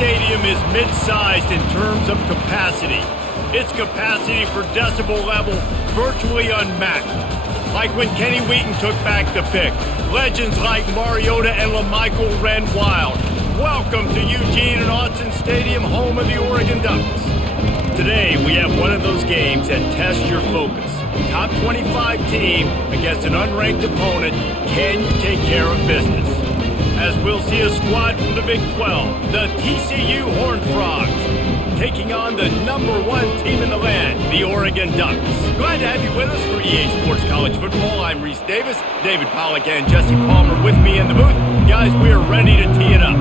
stadium is mid-sized in terms of capacity. Its capacity for decibel level virtually unmatched. Like when Kenny Wheaton took back the pick. Legends like Mariota and LaMichael ran wild. Welcome to Eugene and Autzen Stadium, home of the Oregon Ducks. Today, we have one of those games that tests your focus. Top 25 team against an unranked opponent. Can you take care of business? As we'll see a squad from the Big 12, the TCU Horned Frogs, taking on the #1 team in the land, the Oregon Ducks. Glad to have you with us for EA Sports College Football. I'm Reese Davis, David Pollack and Jesse Palmer with me in the booth. Guys, we are ready to tee it up.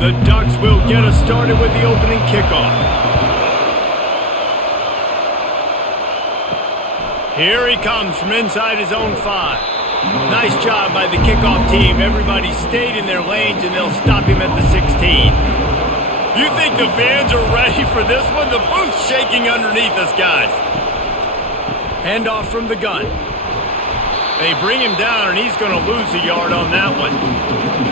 The Ducks will get us started with the opening kickoff. Here he comes from inside his own 5. Nice job by the kickoff team. Everybody stayed in their lanes, and they'll stop him at the 16. You think the fans are ready for this one? The booth's shaking underneath us, guys. Handoff from the gun. They bring him down, and he's going to lose a yard on that one.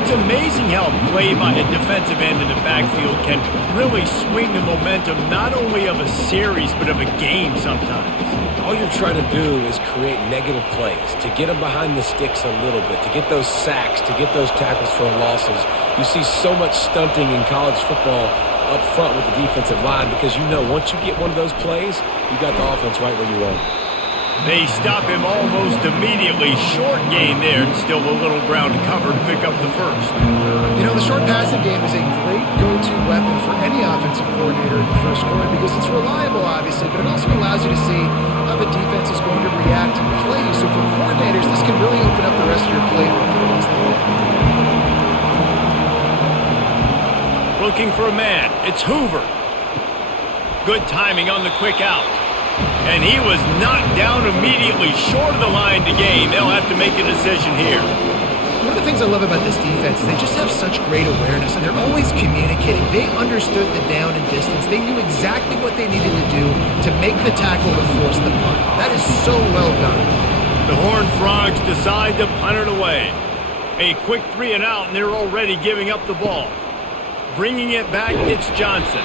It's amazing how a play by a defensive end in the backfield can really swing the momentum not only of a series, but of a game sometimes. All you're trying to do is create negative plays, to get them behind the sticks a little bit, to get those sacks, to get those tackles for losses. You see so much stunting in college football up front with the defensive line because you know once you get one of those plays, you got the offense right where you want it. They stop him almost immediately. Short gain there, and still a little ground to cover to pick up the first. You know, the short passing game is a great go-to weapon for any offensive coordinator in the first quarter because it's reliable, obviously, but it also allows you to see how the defense is going to react and play. So for coordinators, this can really open up the rest of your playbook for the rest of the game. Looking for a man. It's Hoover. Good timing on the quick out. And he was knocked down immediately short of the line to gain. They'll have to make a decision here. One of the things I love about this defense is they just have such great awareness, and they're always communicating. They understood the down and distance. They knew exactly what they needed to do to make the tackle to force the punt. That is so well done. The Horned Frogs decide to punt it away. A quick 3 and out, and they're already giving up the ball. Bringing it back, it's Johnson.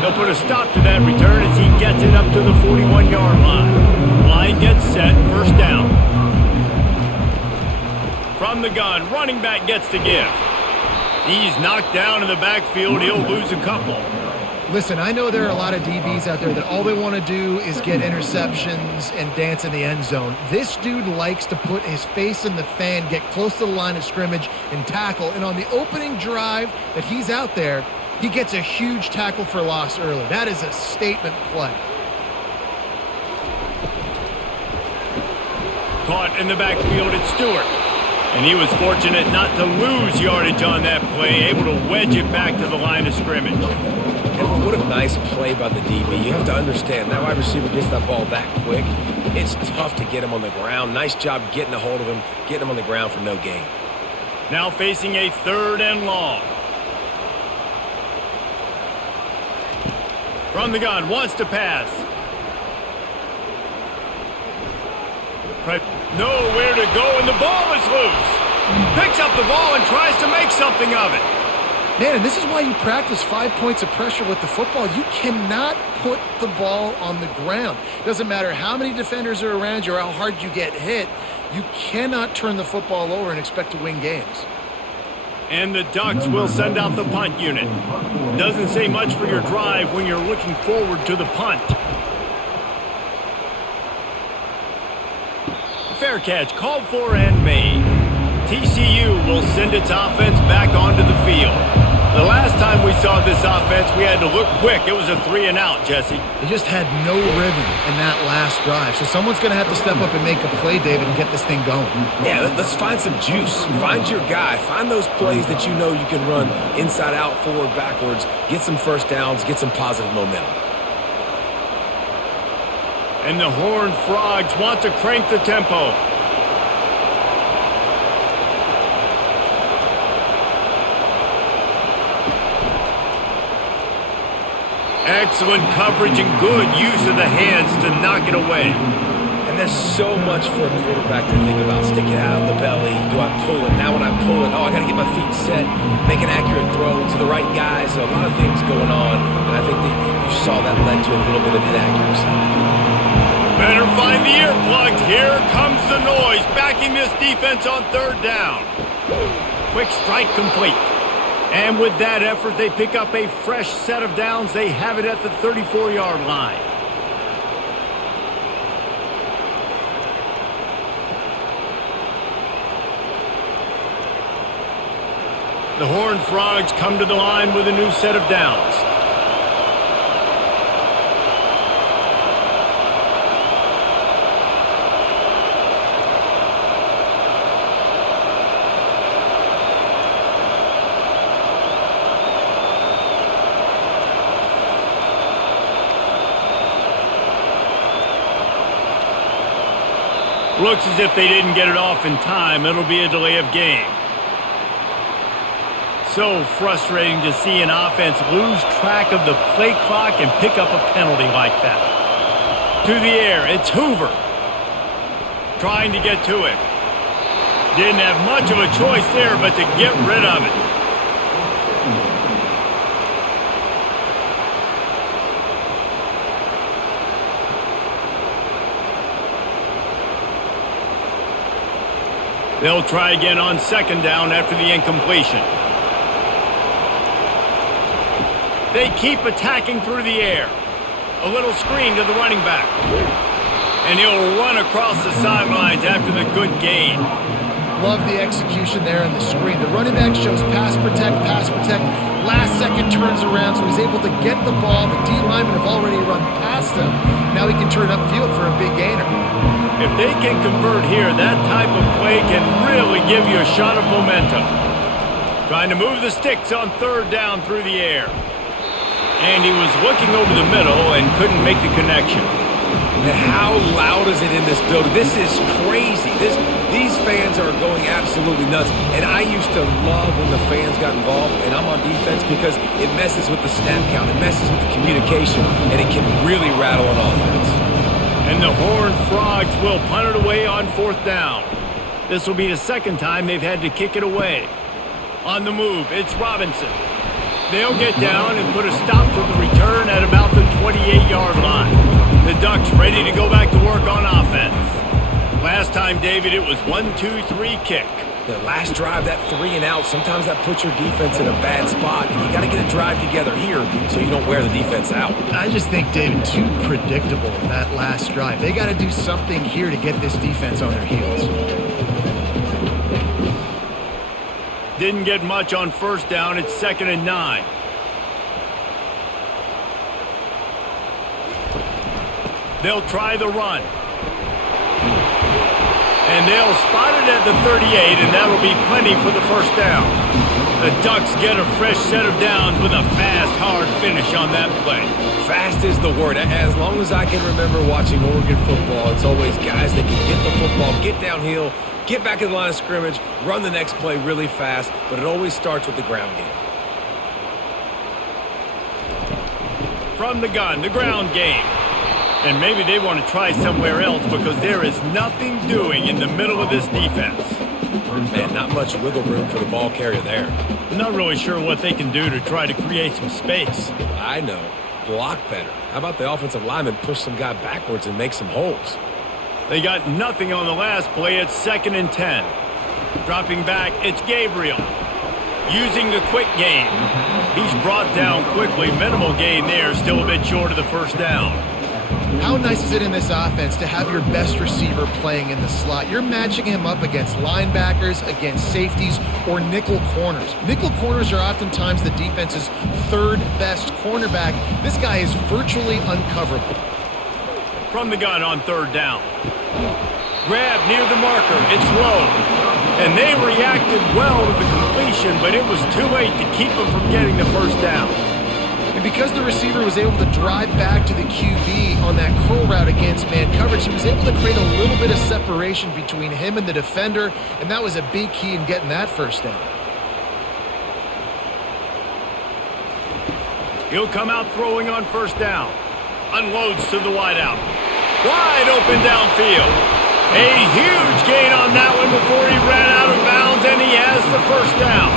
They'll put a stop to that return as he gets it up to the 41-yard line. Line gets set, first down. From the gun, running back gets to give. He's knocked down in the backfield. He'll lose a couple. Listen, I know there are a lot of DBs out there that all they want to do is get interceptions and dance in the end zone. This dude likes to put his face in the fan, get close to the line of scrimmage, and tackle. And on the opening drive that he's out there, he gets a huge tackle for loss early. That is a statement play. Caught in the backfield, it's Stewart. And he was fortunate not to lose yardage on that play, able to wedge it back to the line of scrimmage. And what a nice play by the DB. You have to understand, that wide receiver gets that ball that quick. It's tough to get him on the ground. Nice job getting a hold of him, getting him on the ground for no gain. Now facing a 3rd and long. From the gun, wants to pass. Nowhere to go, and the ball is loose. Picks up the ball and tries to make something of it. Man, and this is why you practice 5 points of pressure with the football. You cannot put the ball on the ground. Doesn't matter how many defenders are around you or how hard you get hit. You cannot turn the football over and expect to win games. And the Ducks will send out the punt unit. Doesn't say much for your drive when you're looking forward to the punt. Fair catch called for and made. TCU will send its offense back onto the field. The last time we saw this offense, we had to look quick. It was a 3 and out, Jesse. They just had no rhythm in that last drive. So someone's going to have to step up and make a play, David, and get this thing going. Yeah, let's find some juice. Find your guy. Find those plays that you know you can run inside out, forward, backwards. Get some first downs. Get some positive momentum. And the Horned Frogs want to crank the tempo. Excellent coverage and good use of the hands to knock it away. And there's so much for a quarterback to think about. Stick it out of the belly. Do I pull it? Now when I pull it, oh, I got to get my feet set. Make an right guys, so a lot of things going on, and I think that you saw that led to a little bit of inaccuracy. Better find the earplugs. Here comes the noise, backing this defense on third down. Quick strike complete. And with that effort, they pick up a fresh set of downs. They have it at the 34-yard line. The Horned Frogs come to the line with a new set of downs. Looks as if they didn't get it off in time. It'll be a delay of game. So frustrating to see an offense lose track of the play clock and pick up a penalty like that. To the air, it's Hoover. Trying to get to it. Didn't have much of a choice there but to get rid of it. They'll try again on second down after the incompletion. They keep attacking through the air. A little screen to the running back. And he'll run across the sidelines after the good gain. Love the execution there on the screen. The running back shows pass protect. Last second turns around, so he's able to get the ball. The D linemen have already run past him. Now he can turn upfield for a big gainer. If they can convert here, that type of play can really give you a shot of momentum. Trying to move the sticks on third down through the air. And he was looking over the middle and couldn't make the connection. Man, how loud is it in this building? This is crazy. These fans are going absolutely nuts. And I used to love when the fans got involved, and I'm on defense because it messes with the snap count. It messes with the communication, and it can really rattle an offense. And the Horned Frogs will punt it away on fourth down. This will be the second time they've had to kick it away. On the move, it's Robinson. They'll get down and put a stop to the return at about the 28-yard line. The Ducks ready to go back to work on offense. Last time, David, it was 1-2-3 kick. The last drive, that 3 and out, sometimes that puts your defense in a bad spot, and you got to get a drive together here so you don't wear the defense out. I just think, David, too predictable that last drive. They got to do something here to get this defense on their heels. Didn't get much on first down. It's 2nd and 9. They'll try the run. And they'll spot it at the 38, and that'll be plenty for the first down. The Ducks get a fresh set of downs with a fast, hard finish on that play. Fast is the word. As long as I can remember watching Oregon football, it's always guys that can get the football, get downhill, get back in the line of scrimmage, run the next play really fast, but it always starts with the ground game. From the gun, the ground game. And maybe they want to try somewhere else because there is nothing doing in the middle of this defense. Man, not much wiggle room for the ball carrier there. I'm not really sure what they can do to try to create some space. I know. Block better. How about the offensive lineman push some guy backwards and make some holes? They got nothing on the last play. It's 2nd and 10. Dropping back, it's Gabriel. Using the quick game. He's brought down quickly. Minimal gain there. Still a bit short of the first down. How nice is it in this offense to have your best receiver playing in the slot? You're matching him up against linebackers, against safeties, or nickel corners. Nickel corners are oftentimes the defense's third best cornerback. This guy is virtually uncoverable. From the gun on third down. Grab near the marker. It's low. And they reacted well to the completion, but it was too late to keep them from getting the first down. And because the receiver was able to drive back to the QB on that curl route against man coverage, he was able to create a little bit of separation between him and the defender, and that was a big key in getting that first down. He'll come out throwing on first down. Unloads to the wideout. Wide open downfield. A huge gain on that one before he ran out of bounds, and he has the first down.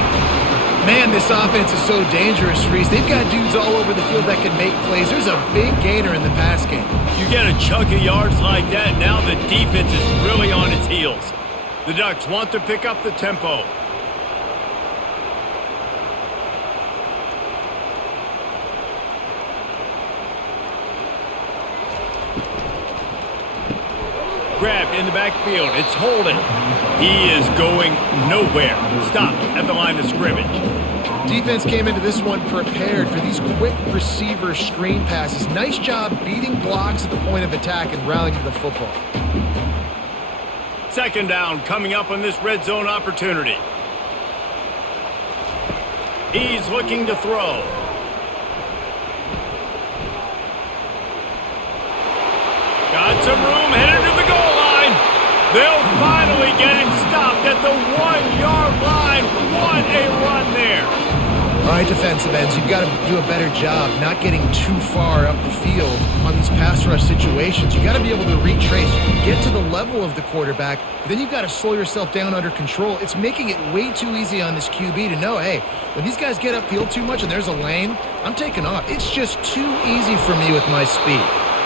Man, this offense is so dangerous, Reese. They've got dudes all over the field that can make plays. There's a big gainer in the pass game. You get a chunk of yards like that, now the defense is really on its heels. The Ducks want to pick up the tempo. Grabbed in the backfield. It's Holden. He is going nowhere. Stop at the line of scrimmage. Defense came into this one prepared for these quick receiver screen passes. Nice job beating blocks at the point of attack and rallying to the football. Second down coming up on this red zone opportunity. He's looking to throw. Got some room, headed to the goal line. They'll finally get him stopped at the 1-yard line. What a run there. All right, defensive ends, you've got to do a better job not getting too far up the field on these pass rush situations. You've got to be able to retrace. You can get to the level of the quarterback, but then you've got to slow yourself down under control. It's making it way too easy on this QB to know, hey, when these guys get upfield too much and there's a lane, I'm taking off. It's just too easy for me with my speed.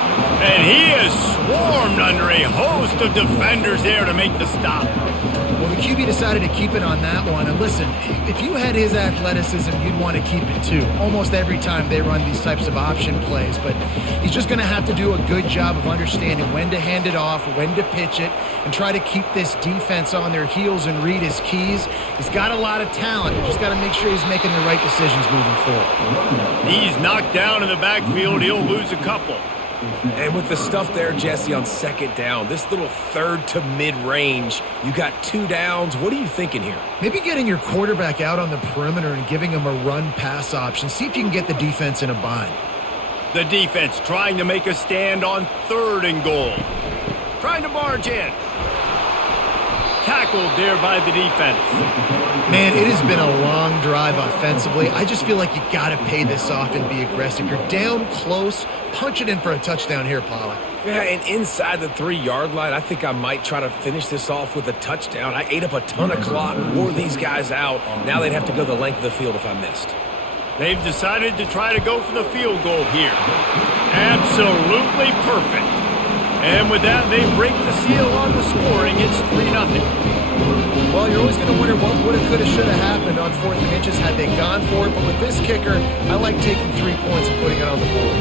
And he is swarmed under a host of defenders there to make the stop. Well, the QB decided to keep it on that one. And listen, if you had his athleticism, you'd want to keep it too. Almost every time they run these types of option plays. But he's just going to have to do a good job of understanding when to hand it off, when to pitch it, and try to keep this defense on their heels and read his keys. He's got a lot of talent. Just got to make sure he's making the right decisions moving forward. He's knocked down in the backfield. He'll lose a couple. And with the stuff there, Jesse, on second down, this little third to mid-range, you got 2 downs. What are you thinking here? Maybe getting your quarterback out on the perimeter and giving him a run-pass option. See if you can get the defense in a bind. The defense trying to make a stand on 3rd and goal. Trying to barge in. Tackled there by the defense. Man, it has been a long drive offensively. I just feel like you got to pay this off and be aggressive. You're down close. Punch it in for a touchdown here, Pollack. Yeah, and inside the 3-yard line, I think I might try to finish this off with a touchdown. I ate up a ton of clock, wore these guys out. Now they'd have to go the length of the field if I missed. They've decided to try to go for the field goal here. Absolutely perfect. And with that, they break the seal on the scoring. It's 3-0. Well, you're always going to wonder what woulda, coulda, shoulda happened on 4th and inches had they gone for it. But with this kicker, I like taking 3 points and putting it on the board.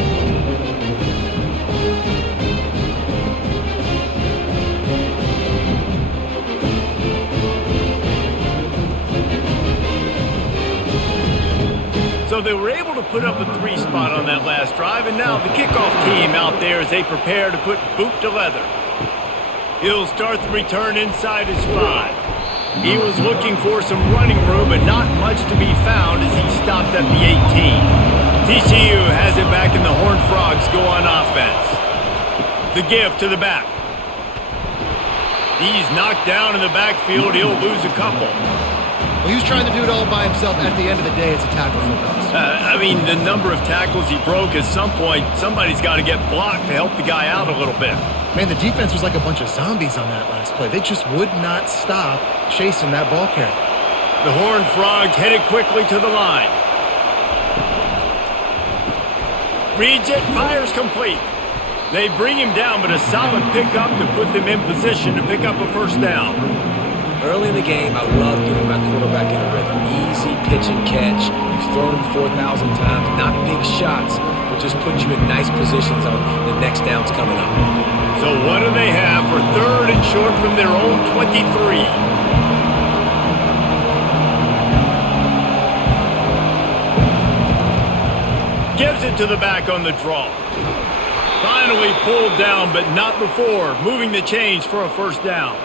So they were able to put up a 3 spot on that last drive, and now the kickoff team out there as they prepare to put boot to leather. He'll start the return inside his 5. He was looking for some running room, but not much to be found as he stopped at the 18. TCU has it back, and the Horned Frogs go on offense. The give to the back. He's knocked down in the backfield. He'll lose a couple. Well, he was trying to do it all by himself. At the end of the day, it's a tackle for us. I mean, the number of tackles he broke, at some point, somebody's got to get blocked to help the guy out a little bit. Man, the defense was like a bunch of zombies on that last play. They just would not stop chasing that ball carrier. The Horned Frogs headed quickly to the line. Reads it, fires complete. They bring him down, but a solid pickup to put them in position to pick up a 1st down. Early in the game, I love getting my quarterback in a rhythm. Easy pitch and catch. You've thrown him 4,000 times. Not big shots, but just put you in nice positions on the next downs coming up. So what do they have for 3rd and short from their own 23? Gives it to the back on the draw. Finally pulled down, but not before. Moving the chains for a 1st down.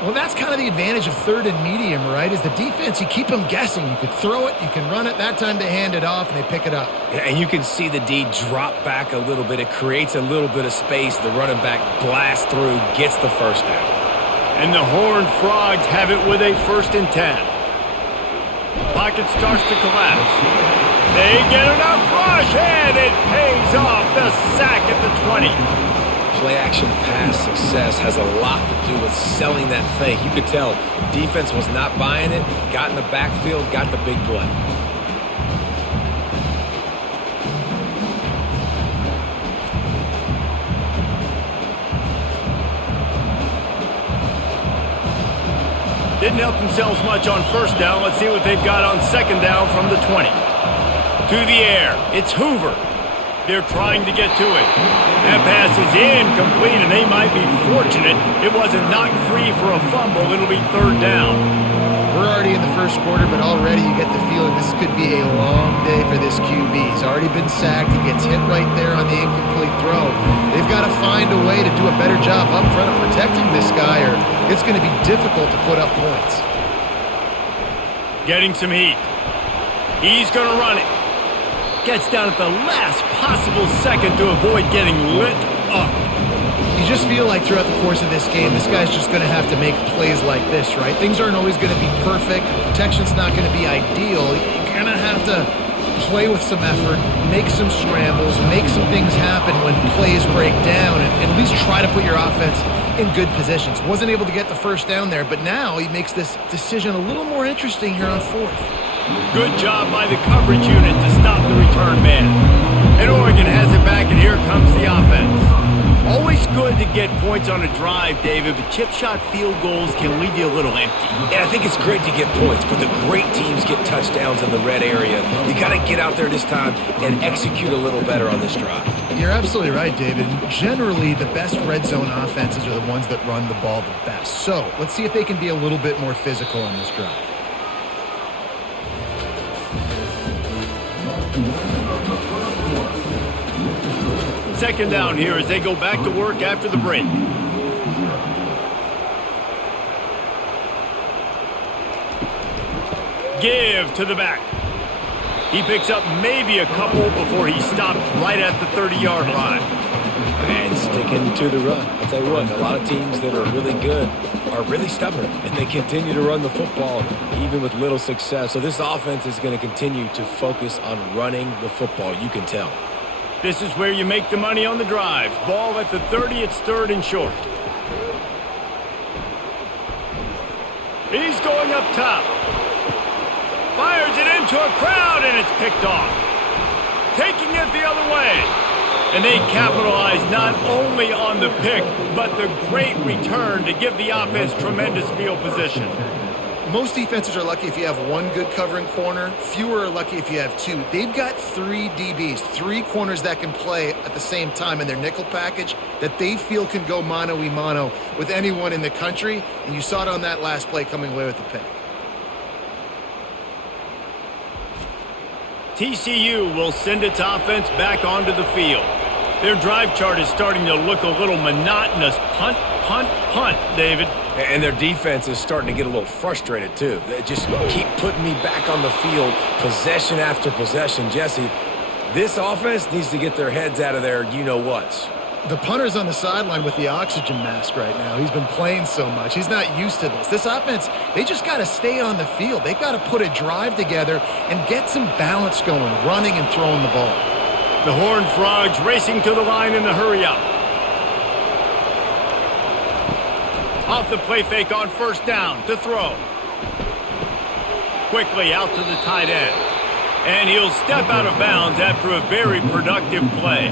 Well, that's kind of the advantage of 3rd and medium, right? Is the defense, you keep them guessing. You could throw it, you can run it. That time they hand it off, and they pick it up. Yeah, and you can see the D drop back a little bit. It creates a little bit of space. The running back blasts through, gets the 1st down. And the Horned Frogs have it with a 1st and 10. Pocket starts to collapse. They get enough rush, and it pays off. The sack at the 20. play-action pass success has a lot to do with selling that fake. You could tell defense was not buying it, got in the backfield, got the big play. Didn't help themselves much on first down. Let's see what they've got on second down from the 20. To the air. It's Hoover. They're trying to get to it. That pass is incomplete, and they might be fortunate it wasn't knocked free for a fumble. It'll be third down. We're already in the first quarter, but already you get the feeling this could be a long day for this QB. He's already been sacked. He gets hit right there on the incomplete throw. They've got to find a way to do a better job up front of protecting this guy, or it's going to be difficult to put up points. Getting some heat. He's going to run it. Gets down at the last possible second to avoid getting lit up. You just feel like throughout the course of this game, this guy's just going to have to make plays like this, right? Things aren't always going to be perfect. Protection's not going to be ideal. You're going to have to play with some effort, make some scrambles, make some things happen when plays break down, and at least try to put your offense in good positions. Wasn't able to get the first down there, but now he makes this decision a little more interesting here on fourth. Good job by the coverage unit to stop the return man. And Oregon has it back, and here comes the offense. Always good to get points on a drive, David, but chip shot field goals can leave you a little empty. And I think it's great to get points, but the great teams get touchdowns in the red area. You got to get out there this time and execute a little better on this drive. You're absolutely right, David. Generally, the best red zone offenses are the ones that run the ball the best. So let's see if they can be a little bit more physical on this drive. Second down here as they go back to work after the break. Give to the back. He picks up maybe a couple before he stopped right at the 30-yard line. And sticking to the run. I'll tell you what, a lot of teams that are really good are really stubborn, and they continue to run the football even with little success. So this offense is going to continue to focus on running the football, you can tell. This is where you make the money on the drive. Ball at the 30, it's third and short. He's going up top. Fires it into a crowd, and it's picked off. Taking it the other way. And they capitalize not only on the pick, but the great return to give the offense tremendous field position. Most defenses are lucky if you have one good covering corner. Fewer are lucky if you have two. They've got three DBs, three corners that can play at the same time in their nickel package that they feel can go mano-a-mano with anyone in the country. And you saw it on that last play coming away with the pick. TCU will send its offense back onto the field. Their drive chart is starting to look a little monotonous. Punt, punt, punt, David. And their defense is starting to get a little frustrated, too. They just keep putting me back on the field, possession after possession. Jesse, this offense needs to get their heads out of their you-know-whats. The punter's on the sideline with the oxygen mask right now. He's been playing so much. He's not used to this. This offense, they just got to stay on the field. They've got to put a drive together and get some balance going, running and throwing the ball. The Horned Frogs racing to the line in the hurry-up. Off the play fake on first down to throw. Quickly out to the tight end. And he'll step out of bounds after a very productive play.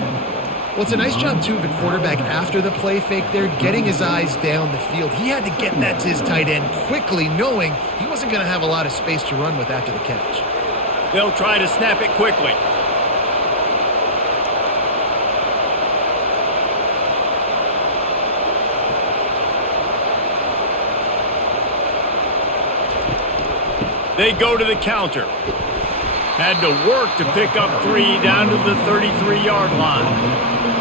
Well, it's a nice job, too, of the quarterback after the play fake there, getting his eyes down the field. He had to get that to his tight end quickly, knowing he wasn't going to have a lot of space to run with after the catch. They'll try to snap it quickly. They go to the counter. Had to work to pick up three down to the 33-yard line.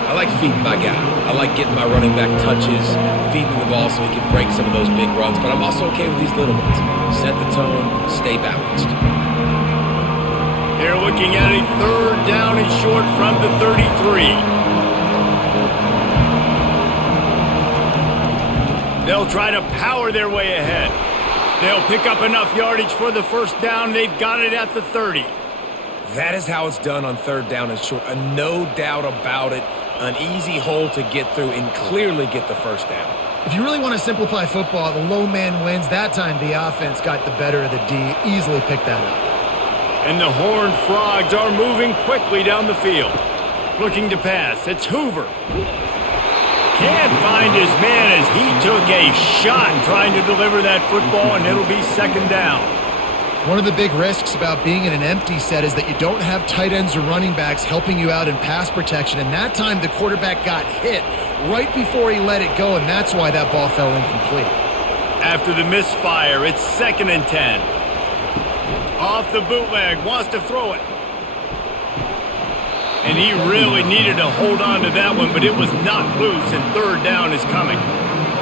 I like feeding my guy. I like getting my running back touches, feeding the ball so he can break some of those big runs, but I'm also okay with these little ones. Set the tone, stay balanced. They're looking at a third down and short from the 33. They'll try to power their way ahead. They'll pick up enough yardage for the first down. They've got it at the 30. That is how it's done on third down and short. No doubt about it. an easy hole to get through and clearly get the first down. If you really want to simplify football, the low man wins. That time the offense got the better of the D. Easily picked that up. And the Horned Frogs are moving quickly down the field. Looking to pass. It's Hoover. Can't find his man as he took a shot trying to deliver that football, and it'll be second down. One of the big risks about being in an empty set is that you don't have tight ends or running backs helping you out in pass protection. And that time the quarterback got hit right before he let it go, and that's why that ball fell incomplete. After the misfire, it's 2nd and 10. Off the bootleg, wants to throw it. And he really needed to hold on to that one, but it was not loose, and third down is coming.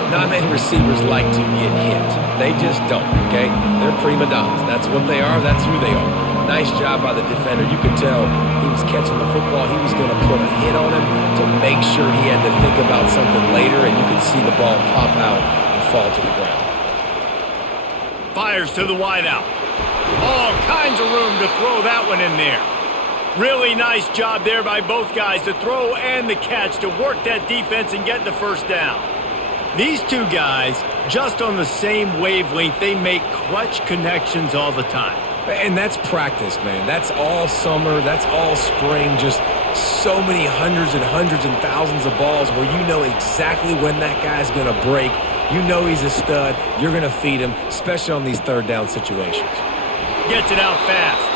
Not many receivers like to get hit. They just don't, okay? They're prima donnas. That's what they are. That's who they are. Nice job by the defender. You could tell he was catching the football. He was going to put a hit on him to make sure he had to think about something later, and you could see the ball pop out and fall to the ground. Fires to the wideout. All kinds of room to throw that one in there. Really nice job there by both guys to throw and the catch to work that defense and get the first down. These two guys, just on the same wavelength, they make clutch connections all the time. And that's practice, man. That's all summer. That's all spring. Just so many hundreds and thousands of balls where you know exactly when that guy's going to break. You know he's a stud. You're going to feed him, especially on these third down situations. Gets it out fast.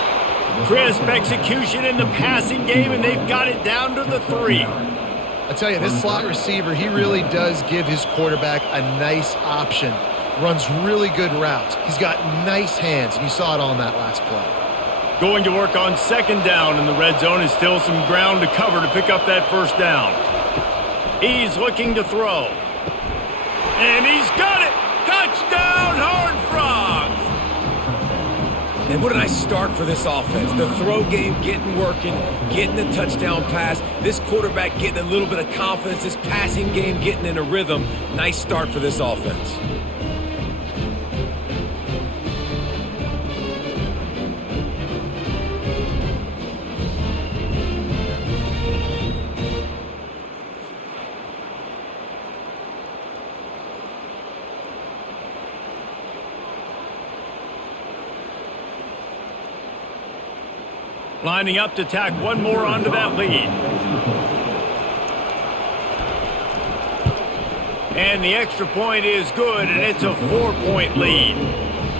Crisp execution in the passing game, and they've got it down to the 3. I tell you, this slot receiver, he really does give his quarterback a nice option. Runs really good routes. He's got nice hands, and you saw it all in that last play. Going to work on 2nd down in the red zone, and still some ground to cover to pick up that first down. He's looking to throw. And he's got it! Touchdown, Horned Frogs! And what a nice start for this offense. The throw game getting working, getting the touchdown pass. This quarterback getting a little bit of confidence. This passing game getting in a rhythm. Nice start for this offense. Lining up to tack one more onto that lead. And the extra point is good, and it's a 4-point lead.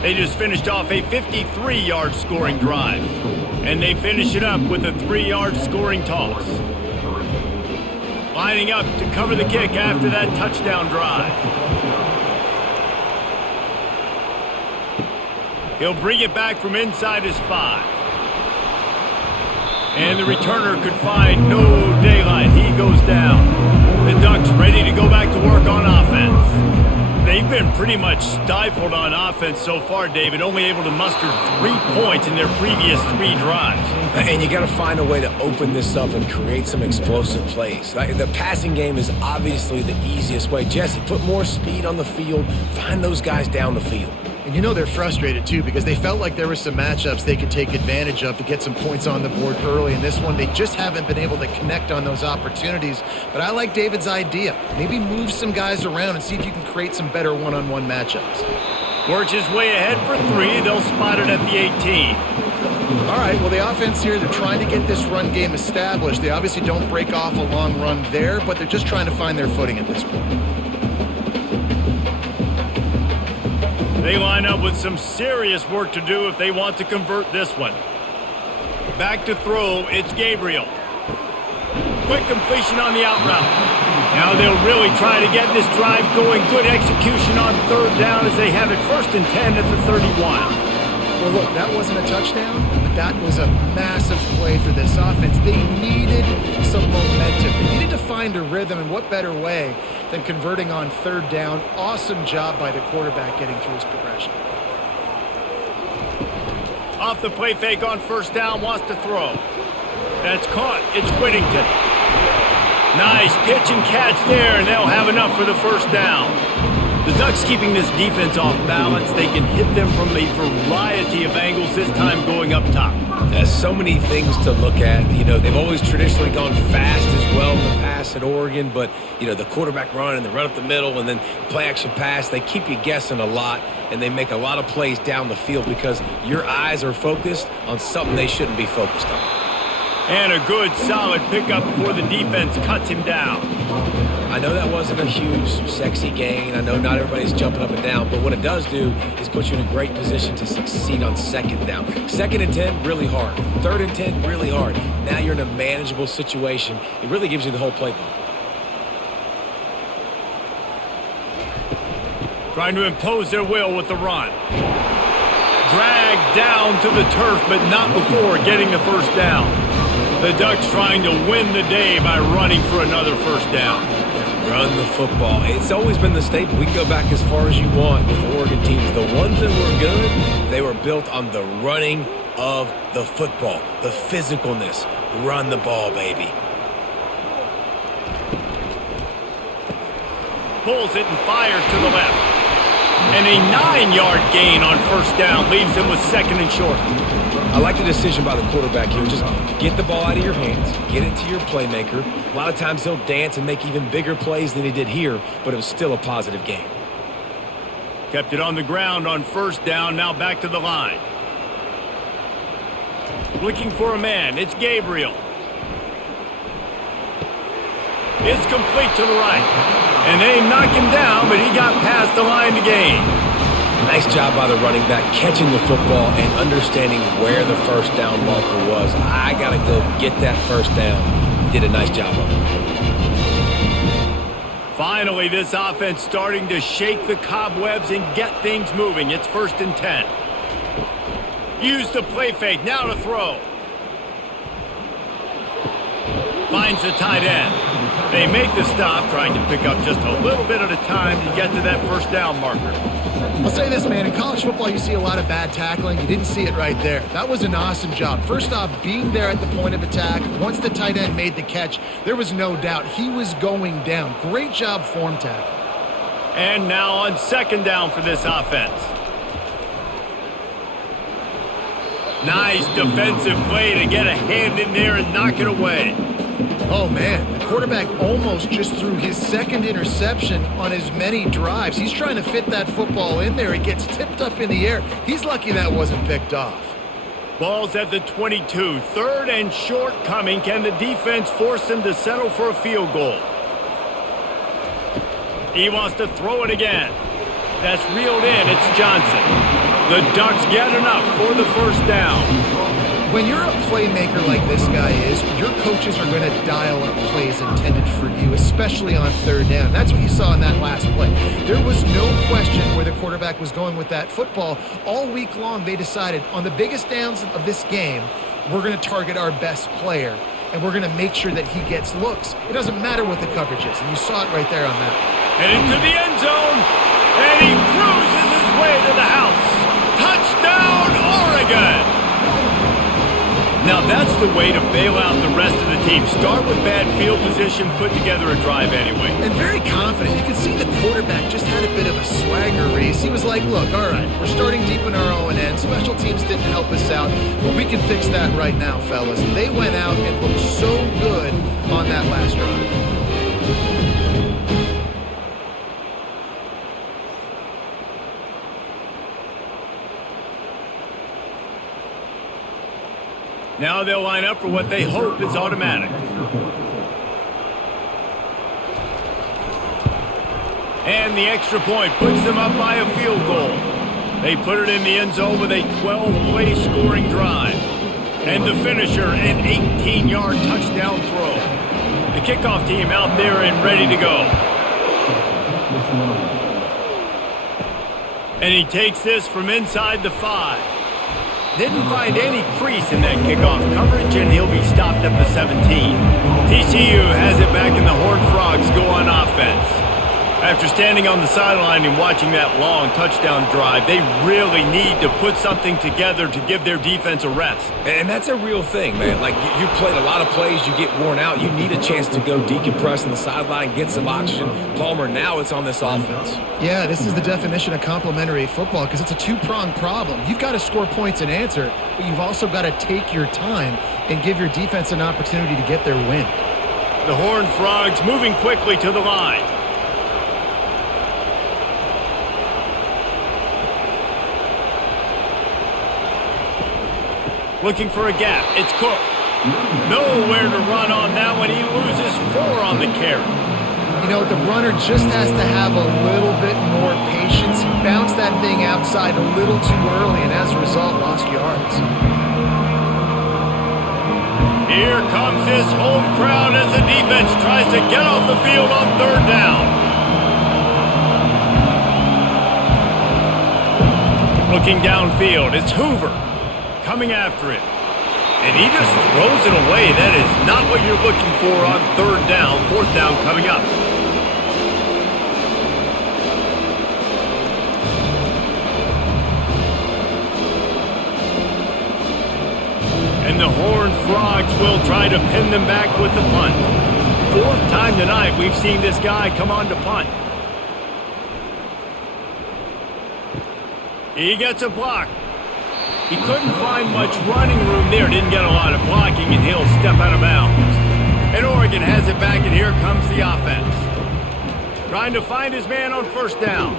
They just finished off a 53-yard scoring drive. And they finish it up with a 3-yard scoring toss. Lining up to cover the kick after that touchdown drive. He'll bring it back from inside his 5. And the returner could find no daylight. He goes down. The Ducks ready to go back to work on offense. They've been pretty much stifled on offense so far, David, only able to muster 3 points in their previous 3 drives. And you got to find a way to open this up and create some explosive plays. The passing game is obviously the easiest way. Jesse, put more speed on the field. Find those guys down the field. And you know they're frustrated, too, because they felt like there were some matchups they could take advantage of to get some points on the board early. In this one, they just haven't been able to connect on those opportunities. But I like David's idea. Maybe move some guys around and see if you can create some better one-on-one matchups. Works his way ahead for 3. They'll spot it at the 18. All right, well, the offense here, they're trying to get this run game established. They obviously don't break off a long run there, but they're just trying to find their footing at this point. They line up with some serious work to do if they want to convert this one. Back to throw, it's Gabriel. Quick completion on the out route. Now they'll really try to get this drive going. Good execution on 3rd down as they have it 1st and 10 at the 31. Well, look, that wasn't a touchdown, but that was a massive play for this offense. They needed some momentum. They needed to find a rhythm, and what better way than converting on 3rd down. Awesome job by the quarterback getting through his progression. Off the play fake on 1st down, wants to throw. That's caught. It's Whittington. Nice pitch and catch there, and they'll have enough for the 1st down. The Ducks keeping this defense off balance. They can hit them from a variety of angles, this time going up top. There's so many things to look at. You know, they've always traditionally gone fast as well in the past at Oregon, but, you know, the quarterback run and the run up the middle and then play-action pass, they keep you guessing a lot, and they make a lot of plays down the field because your eyes are focused on something they shouldn't be focused on. And a good, solid pickup before the defense cuts him down. I know that wasn't a huge, sexy gain. I know not everybody's jumping up and down, but what it does do is put you in a great position to succeed on second down. 2nd and 10, really hard. 3rd and 10, really hard. Now you're in a manageable situation. It really gives you the whole playbook. Trying to impose their will with the run. Dragged down to the turf, but not before getting the first down. The Ducks trying to win the day by running for another first down. Run the football. It's always been the staple. We can go back as far as you want with Oregon teams. The ones that were good, they were built on the running of the football, the physicalness. Run the ball, baby. Pulls it and fires to the left. And a 9-yard gain on first down leaves him with 2nd and short. I like the decision by the quarterback here. Just get the ball out of your hands, get it to your playmaker. A lot of times he'll dance and make even bigger plays than he did here, but it was still a positive game. Kept it on the ground on first down, now back to the line. Looking for a man, it's Gabriel. It's complete to the right. And they knock him down, but he got past the line to gain. Nice job by the running back catching the football and understanding where the first down marker was. I got to go get that first down. Did a nice job of it. Finally, this offense starting to shake the cobwebs and get things moving. It's 1st and 10. Use the play fake, now to throw. Finds the tight end. They make the stop, trying to pick up just a little bit at a time to get to that first down marker. I'll say this, man. In college football, you see a lot of bad tackling. You didn't see it right there. That was an awesome job. First off, being there at the point of attack. Once the tight end made the catch, there was no doubt he was going down. Great job form tackle. And now on 2nd down for this offense. Nice defensive play to get a hand in there and knock it away. Oh, man, the quarterback almost just threw his 2nd interception on as many drives. He's trying to fit that football in there. It gets tipped up in the air. He's lucky that wasn't picked off. Ball's at the 22. 3rd and short coming. Can the defense force him to settle for a field goal? He wants to throw it again. That's reeled in. It's Johnson. The Ducks get enough for the first down. When you're a playmaker like this guy is, your coaches are going to dial up plays intended for you, especially on 3rd down. That's what you saw in that last play. There was no question where the quarterback was going with that football. All week long, they decided on the biggest downs of this game, we're going to target our best player, and we're going to make sure that he gets looks. It doesn't matter what the coverage is, and you saw it right there on that. And into the end zone, and he cruises his way to the house. Touchdown, Oregon! Now that's the way to bail out the rest of the team. Start with bad field position, put together a drive anyway. And very confident. You can see the quarterback just had a bit of a swagger race. He was like, look, all right, we're starting deep in our own end. Special teams didn't help us out, but we can fix that right now, fellas. They went out and looked so good on that last drive. Now they'll line up for what they hope is automatic. And the extra point puts them up by a field goal. They put it in the end zone with a 12-play scoring drive. And the finisher, an 18-yard touchdown throw. The kickoff team out there and ready to go. And he takes this from inside the 5. Didn't find any crease in that kickoff coverage, and he'll be stopped at the 17. TCU has it back, and the Horned Frogs go on offense. After standing on the sideline and watching that long touchdown drive, they really need to put something together to give their defense a rest. And that's a real thing, man. Like, you played a lot of plays, you get worn out. You need a chance to go decompress on the sideline, get some oxygen. Palmer, now it's on this offense. Yeah, this is the definition of complementary football because it's a two-pronged problem. You've got to score points and answer, but you've also got to take your time and give your defense an opportunity to get their win. The Horned Frogs moving quickly to the line. Looking for a gap. It's Cook. Nowhere to run on that one. He loses 4 on the carry. You know, the runner just has to have a little bit more patience. He bounced that thing outside a little too early and as a result lost yards. Here comes this home crowd as the defense tries to get off the field on 3rd down. Looking downfield, it's Hoover coming after it. And he just throws it away. That is not what you're looking for on 3rd down. 4th down coming up. And the Horned Frogs will try to pin them back with the punt. 4th time tonight we've seen this guy come on to punt. He gets a block. He couldn't find much running room there. Didn't get a lot of blocking, and he'll step out of bounds. And Oregon has it back, and here comes the offense. Trying to find his man on 1st down.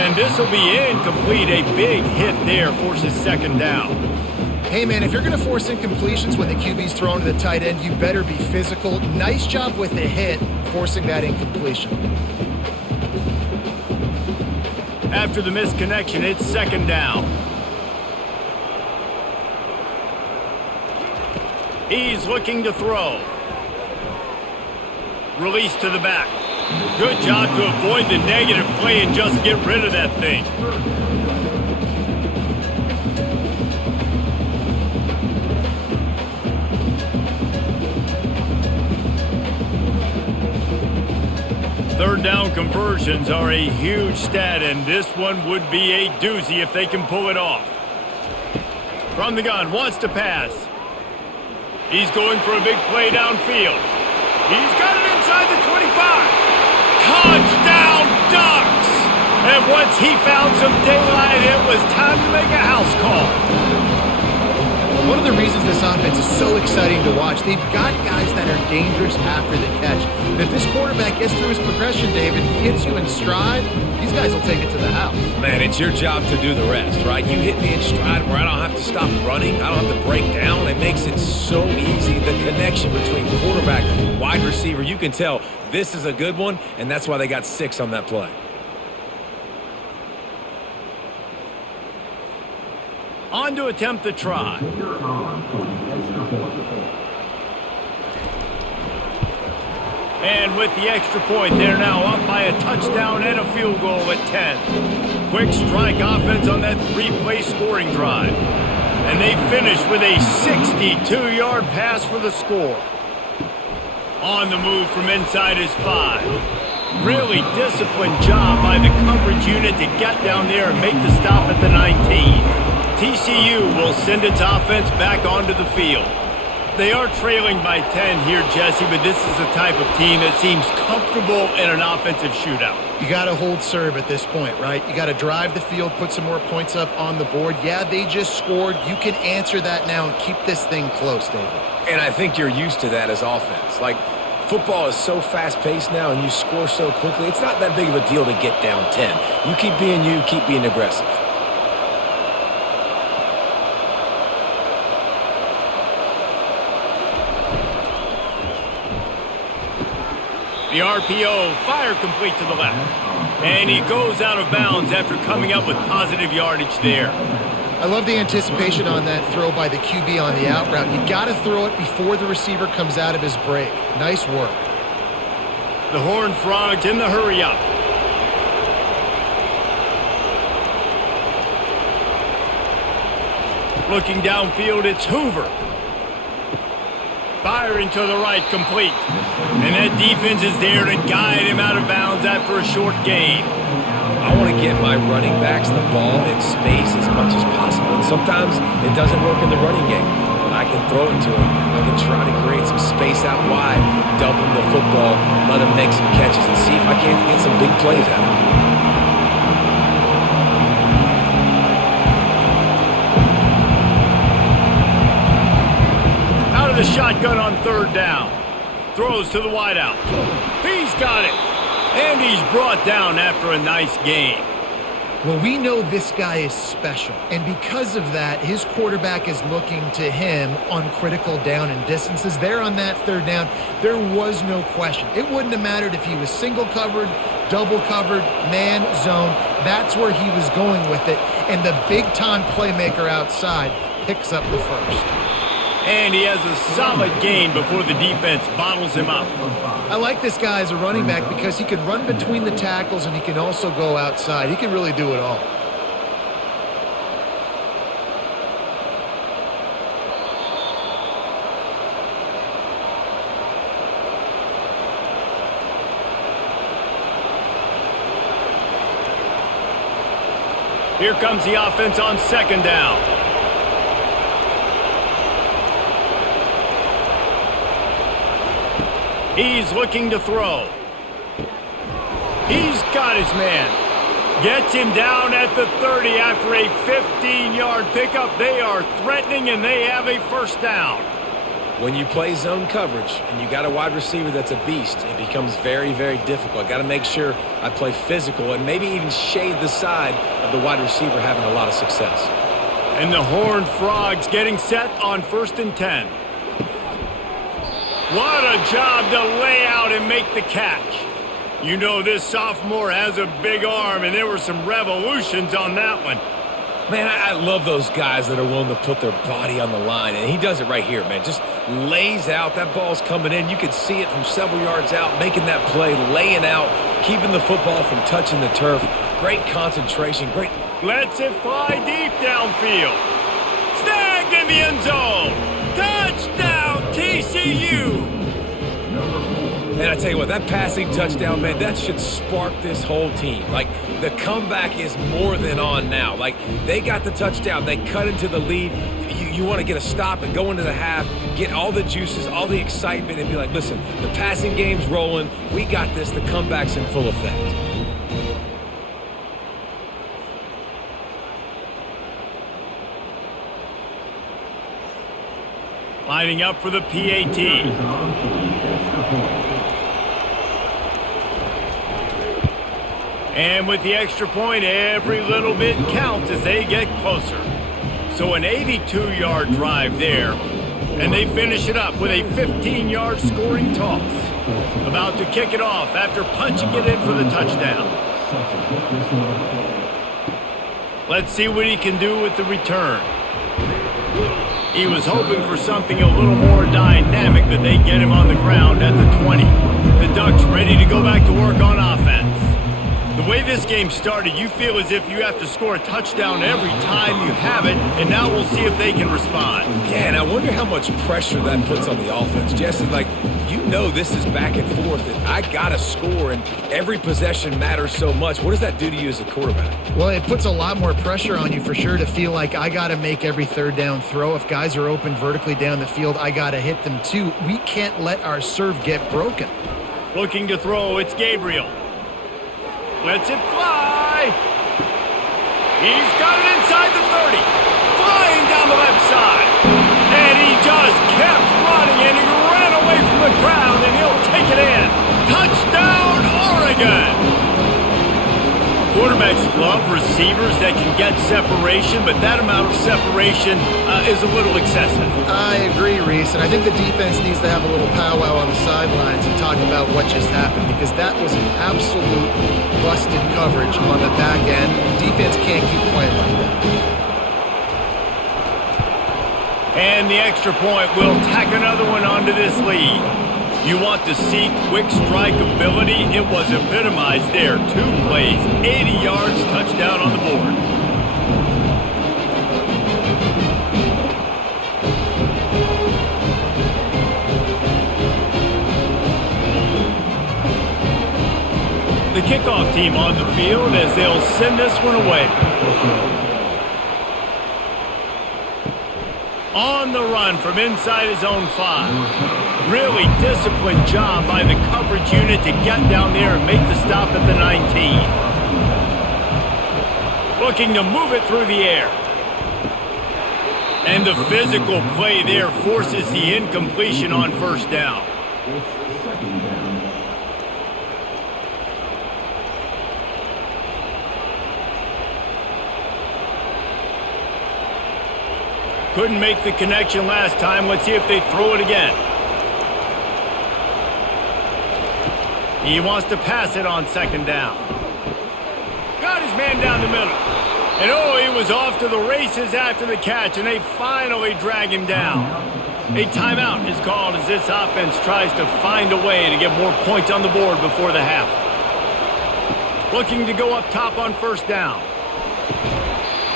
And this will be incomplete. A big hit there forces 2nd down. Hey, man, if you're going to force incompletions when the QB's thrown to the tight end, you better be physical. Nice job with the hit, forcing that incompletion. After the misconnection, it's 2nd down. He's looking to throw. Release to the back. Good job to avoid the negative play and just get rid of that thing. Third down conversions are a huge stat, and this one would be a doozy if they can pull it off. From the gun, wants to pass. He's going for a big play downfield. He's got it inside the 25. Touchdown Ducks! And once he found some daylight, it was time to make a house call. One of the reasons this offense is so exciting to watch, they've got guys that are dangerous after the catch. And if this quarterback gets through his progression, David, he hits you in stride, these guys will take it to the house. Man, it's your job to do the rest, right? You hit me in stride where I don't have to stop running. I don't have to break down. It makes it so easy. The connection between quarterback, wide receiver, you can tell this is a good one, and that's why they got 6 on that play. On to attempt the try. And with the extra point, they're now up by a touchdown and a field goal at 10. Quick strike offense on that 3-play scoring drive. And they finish with a 62-yard pass for the score. On the move from inside his 5. Really disciplined job by the coverage unit to get down there and make the stop at the 19. TCU will send its offense back onto the field. They are trailing by 10 here, Jesse, but this is the type of team that seems comfortable in an offensive shootout. You got to hold serve at this point, right? You got to drive the field, put some more points up on the board. Yeah, they just scored. You can answer that now and keep this thing close, David. And I think you're used to that as offense. Like, football is so fast-paced now and you score so quickly, it's not that big of a deal to get down 10. You keep being you, keep being aggressive. The RPO, fire complete to the left. And he goes out of bounds after coming up with positive yardage there. I love the anticipation on that throw by the QB on the out route. You got to throw it before the receiver comes out of his break. Nice work. The Horned Frogs in the hurry up. Looking downfield, it's Hoover. Firing to the right, complete. And that defense is there to guide him out of bounds after a short gain. I want to get my running backs the ball in space as much as possible. And sometimes it doesn't work in the running game, but I can throw it to him. I can try to create some space out wide, dump him the football, let him make some catches, and see if I can't get some big plays out of him. Out of the shotgun on third down. Throws to the wideout. He's got it. And he's brought down after a nice gain. Well, we know this guy is special, and because of that, his quarterback is looking to him on critical down and distances. There on that third down, there was no question. It wouldn't have mattered if he was single covered, double covered, man, zone. That's where he was going with it, and the big-time playmaker outside picks up the first. And he has a solid gain before the defense bottles him up. I like this guy as a running back because he can run between the tackles and he can also go outside. He can really do it all. Here comes the offense on second down. He's looking to throw. He's got his man. Gets him down at the 30 after a 15-yard pickup. They are threatening, and they have a first down. When you play zone coverage and you got a wide receiver that's a beast, it becomes very, very difficult. I got to make sure I play physical and maybe even shade the side of the wide receiver having a lot of success. And the Horned Frogs getting set on 1st and 10. What a job to lay out and make the catch. You know this sophomore has a big arm, and there were some revolutions on that one. Man, I love those guys that are willing to put their body on the line, and he does it right here, man. Just lays out. That ball's coming in. You can see it from several yards out, making that play, laying out, keeping the football from touching the turf. Great concentration, great. Lets it fly deep downfield. Snagged in the end zone. Touchdown, TCU. And I tell you what, that passing touchdown, man, that should spark this whole team. Like, the comeback is more than on now. Like, they got the touchdown. They cut into the lead. You want to get a stop and go into the half, get all the juices, all the excitement, and be like, listen, the passing game's rolling. We got this. The comeback's in full effect. Lining up for the PAT. And with the extra point, every little bit counts as they get closer. So an 82-yard drive there. And they finish it up with a 15-yard scoring toss. About to kick it off after punching it in for the touchdown. Let's see what he can do with the return. He was hoping for something a little more dynamic, but they get him on the ground at the 20. The Ducks ready to go back to work on offense. The way this game started, you feel as if you have to score a touchdown every time you have it, and now we'll see if they can respond. Yeah, and I wonder how much pressure that puts on the offense. Jesse, like, you know this is back and forth, and I got to score, and every possession matters so much. What does that do to you as a quarterback? Well, it puts a lot more pressure on you for sure to feel like I got to make every third down throw. If guys are open vertically down the field, I got to hit them too. We can't let our serve get broken. Looking to throw, it's Gabriel. Lets it fly. He's got it inside the 30. Flying down the left side. And he just kept running, and he ran away from the crowd, and he'll take it in. Touchdown, Oregon. Quarterbacks love receivers that can get separation, but that amount of separation is a little excessive. I agree, Reese, and I think the defense needs to have a little powwow on the sidelines and talk about what just happened, because that was an absolute busted coverage on the back end. Defense can't keep playing like that. And the extra point will tack another one onto this lead. You want to see quick strike ability? It was epitomized there. 2 plays, 80 yards, touchdown on the board. kickoff team on the field as they'll send this one away. On the run from inside his own 5. Really disciplined job by the coverage unit to get down there and make the stop at the 19. Looking to move it through the air. And the physical play there forces the incompletion on first down. Couldn't make the connection last time. Let's see if they throw it again. He wants to pass it on second down. Got his man down the middle. And oh, he was off to the races after the catch, and they finally drag him down. A timeout is called as this offense tries to find a way to get more points on the board before the half. Looking to go up top on first down.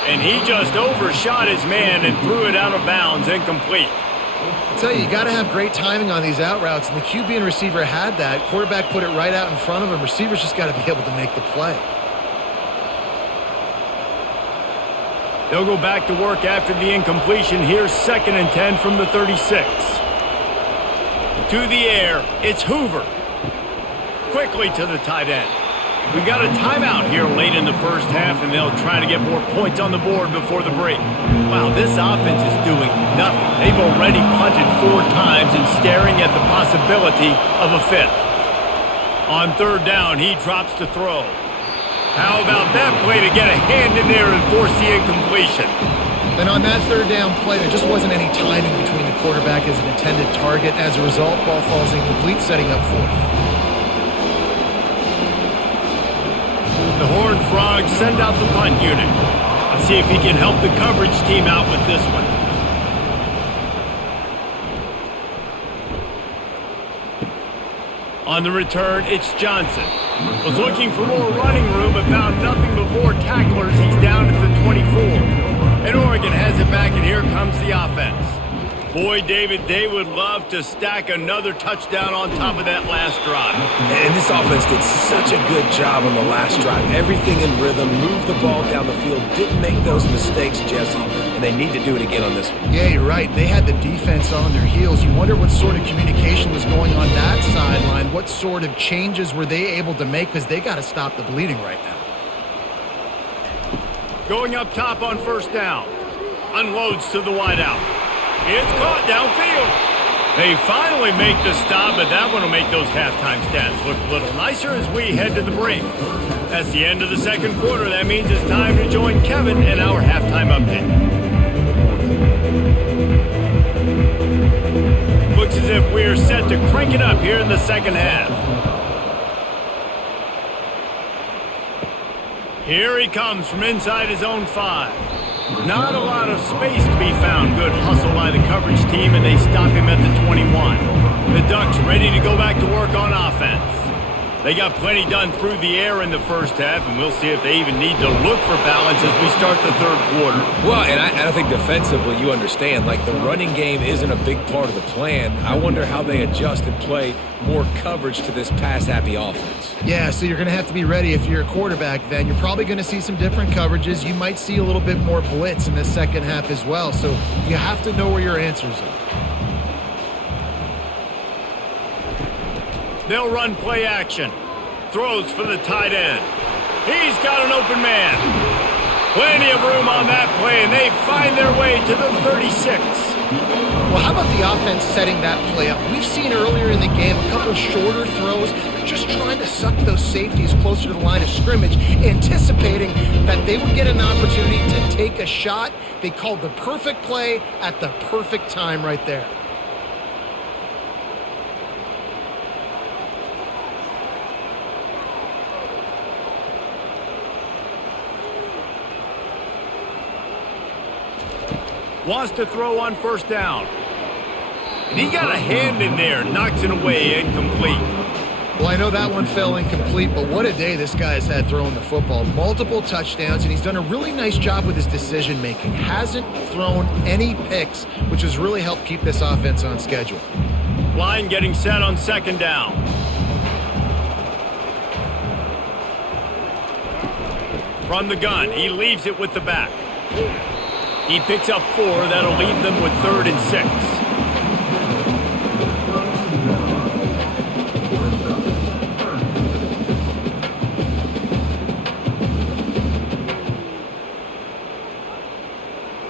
And he just overshot his man and threw it out of bounds, incomplete. I tell you got to have great timing on these out routes, and the QB and receiver had that. Quarterback put it right out in front of him. Receivers just got to be able to make the play. They'll go back to work after the incompletion. Here's 2nd and 10 from the 36. To the air, it's Hoover. Quickly to the tight end. We've got a timeout here late in the first half, and they'll try to get more points on the board before the break. Wow, this offense is doing nothing. They've already punted 4 times and staring at the possibility of a 5th. On third down, he drops to throw. How about that play to get a hand in there and force the incompletion? And on that third down play, there just wasn't any timing between the quarterback as an intended target. As a result, ball falls incomplete, setting up 4th. The Horned Frogs send out the punt unit. Let's see if he can help the coverage team out with this one. On the return, it's Johnson. Was looking for more running room, but found nothing but more tacklers. He's down to the 24. And Oregon has it back, and here comes the offense. Boy, David, they would love to stack another touchdown on top of that last drive. And this offense did such a good job on the last drive. Everything in rhythm, moved the ball down the field, didn't make those mistakes, Jesse, and they need to do it again on this one. Yeah, you're right. They had the defense on their heels. You wonder what sort of communication was going on that sideline. What sort of changes were they able to make, because they got to stop the bleeding right now. Going up top on first down. Unloads to the wideout. It's caught downfield. They finally make the stop, but that one will make those halftime stats look a little nicer as we head to the break. That's the end of the second quarter. That means it's time to join Kevin in our halftime update. Looks as if we're set to crank it up here in the second half. Here he comes from inside his own 5. Not a lot of space to be found. Good hustle by the coverage team, and they stop him at the 21. The Ducks ready to go back to work on offense. They got plenty done through the air in the first half, and we'll see if they even need to look for balance as we start the third quarter. Well, and I think defensively, you understand, like the running game isn't a big part of the plan. I wonder how they adjust and play more coverage to this pass-happy offense. Yeah, so you're going to have to be ready if you're a quarterback then. You're probably going to see some different coverages. You might see a little bit more blitz in the second half as well, so you have to know where your answers are. They'll run play action. Throws for the tight end. He's got an open man. Plenty of room on that play, and they find their way to the 36. Well, how about the offense setting that play up? We've seen earlier in the game a couple shorter throws. They're just trying to suck those safeties closer to the line of scrimmage, anticipating that they would get an opportunity to take a shot. They called the perfect play at the perfect time right there. Wants to throw on first down. And he got a hand in there, knocks it away, incomplete. Well, I know that one fell incomplete, but what a day this guy has had throwing the football. Multiple touchdowns, and he's done a really nice job with his decision-making. Hasn't thrown any picks, which has really helped keep this offense on schedule. Line getting set on second down. From the gun, he leaves it with the back. He picks up 4. That'll leave them with 3rd and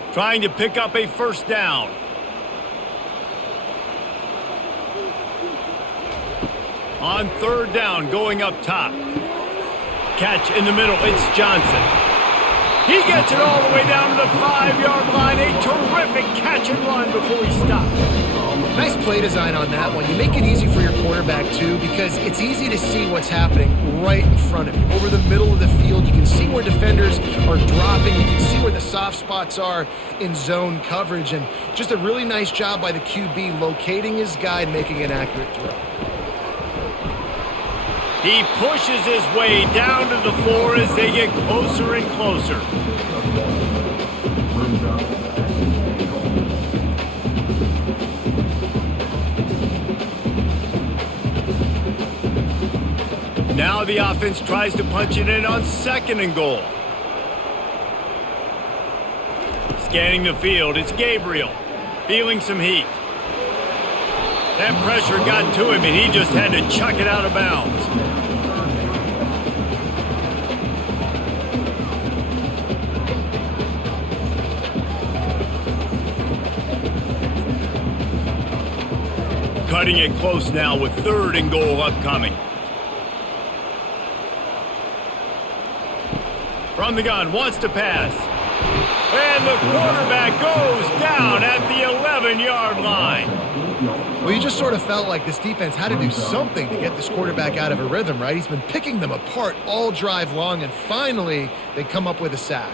6. Trying to pick up a first down. On 3rd down, going up top. Catch in the middle, it's Johnson. He gets it all the way down to the 5-yard line. A terrific catch and run before he stops. Nice play design on that one. You make it easy for your quarterback, too, because it's easy to see what's happening right in front of you. Over the middle of the field, you can see where defenders are dropping. You can see where the soft spots are in zone coverage. And just a really nice job by the QB locating his guy and making an accurate throw. He pushes his way down to the floor as they get closer and closer. Now the offense tries to punch it in on 2nd and goal. Scanning the field, it's Gabriel, feeling some heat. That pressure got to him, and he just had to chuck it out of bounds. Cutting it close now with 3rd and goal upcoming. From the gun, wants to pass. And the quarterback goes down at the 11-yard line. Well, you just sort of felt like this defense had to do something to get this quarterback out of a rhythm, right? He's been picking them apart all drive long, and finally they come up with a sack.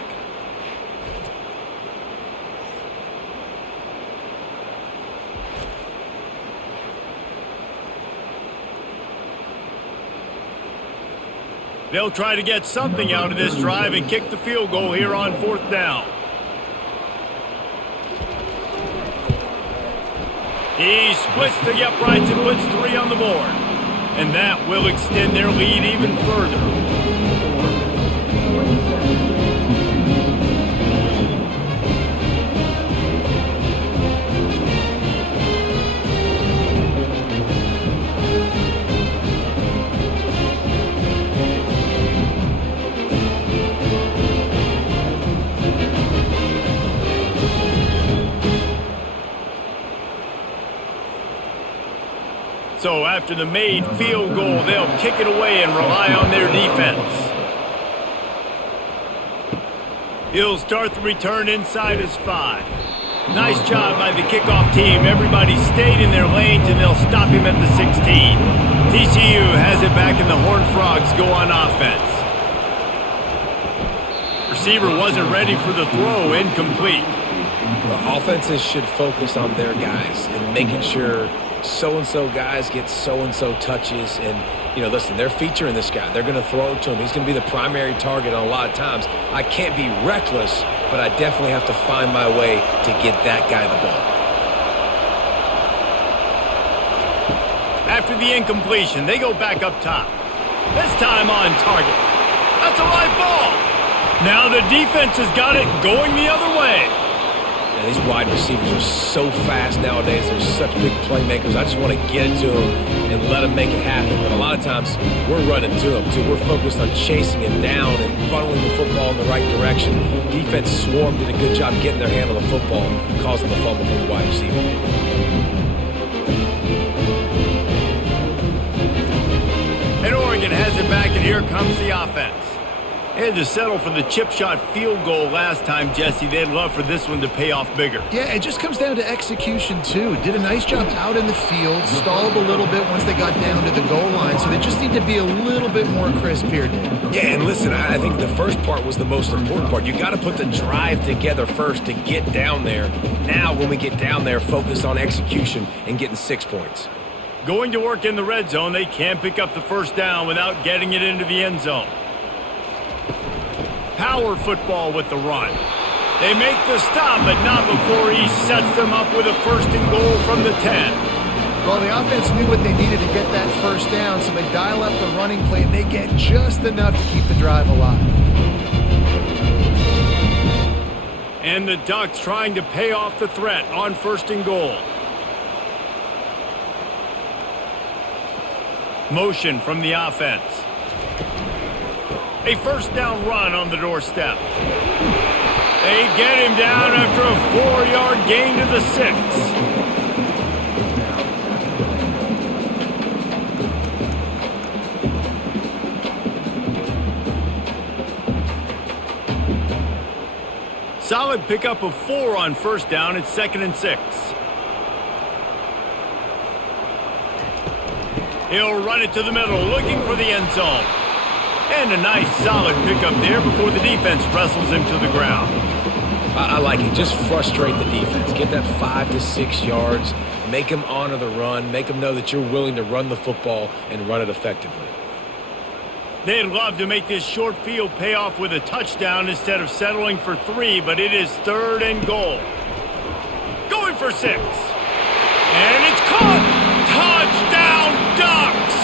They'll try to get something out of this drive and kick the field goal here on 4th down. He splits the uprights and puts 3 on the board. And that will extend their lead even further. So after the made field goal, they'll kick it away and rely on their defense. He'll start the return inside his 5. Nice job by the kickoff team. Everybody stayed in their lanes, and they'll stop him at the 16. TCU has it back, and the Horned Frogs go on offense. Receiver wasn't ready for the throw, incomplete. The offenses should focus on their guys and making sure so-and-so guys get so-and-so touches. And, you know, listen, they're featuring this guy. They're going to throw it to him. He's going to be the primary target on a lot of times. I can't be reckless, but I definitely have to find my way to get that guy the ball. After the incompletion, they go back up top. This time on target. That's a live ball. Now the defense has got it going the other way. And these wide receivers are so fast nowadays. They're such big playmakers. I just want to get it to them and let them make it happen. But a lot of times, we're running to them, too. We're focused on chasing him down and funneling the football in the right direction. Defense swarm did a good job getting their hand on the football, causing the fumble for the wide receiver. And Oregon has it back, and here comes the offense. They had to settle for the chip shot field goal last time, Jesse. They'd love for this one to pay off bigger. Yeah, it just comes down to execution, too. Did a nice job out in the field, stalled a little bit once they got down to the goal line, so they just need to be a little bit more crisp here, Dave. Yeah, and listen, I think the first part was the most important part. You got to put the drive together first to get down there. Now, when we get down there, focus on execution and getting 6 points. Going to work in the red zone, they can't pick up the first down without getting it into the end zone. Power football with the run. They make the stop, but not before he sets them up with a 1st and goal from the 10. Well, the offense knew what they needed to get that first down, so they dial up the running play, and they get just enough to keep the drive alive. And the Ducks trying to pay off the threat on 1st and goal. Motion from the offense. A 1st down run on the doorstep. They get him down after a 4-yard gain to the 6. Solid pickup of 4 on 1st down. It's 2nd and 6. He'll run it to the middle, looking for the end zone. And a nice solid pickup there before the defense wrestles him to the ground. I like it. Just frustrate the defense. Get that 5 to 6 yards. Make them honor the run. Make them know that you're willing to run the football and run it effectively. They'd love to make this short field pay off with a touchdown instead of settling for 3, but it is 3rd and goal. Going for 6. And it's caught! Touchdown, Ducks!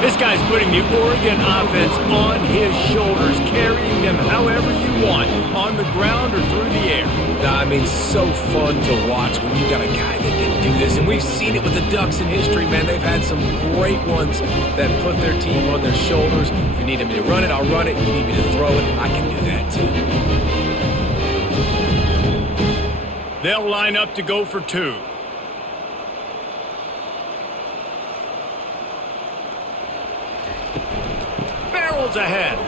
This guy's putting the Oregon offense on his shoulders, carrying them however you want, on the ground or through the air. I mean, so fun to watch when you got a guy that can do this. And we've seen it with the Ducks in history, man. They've had some great ones that put their team on their shoulders. If you need me to run it, I'll run it. If you need me to throw it, I can do that too. They'll line up to go for 2. Barrels ahead.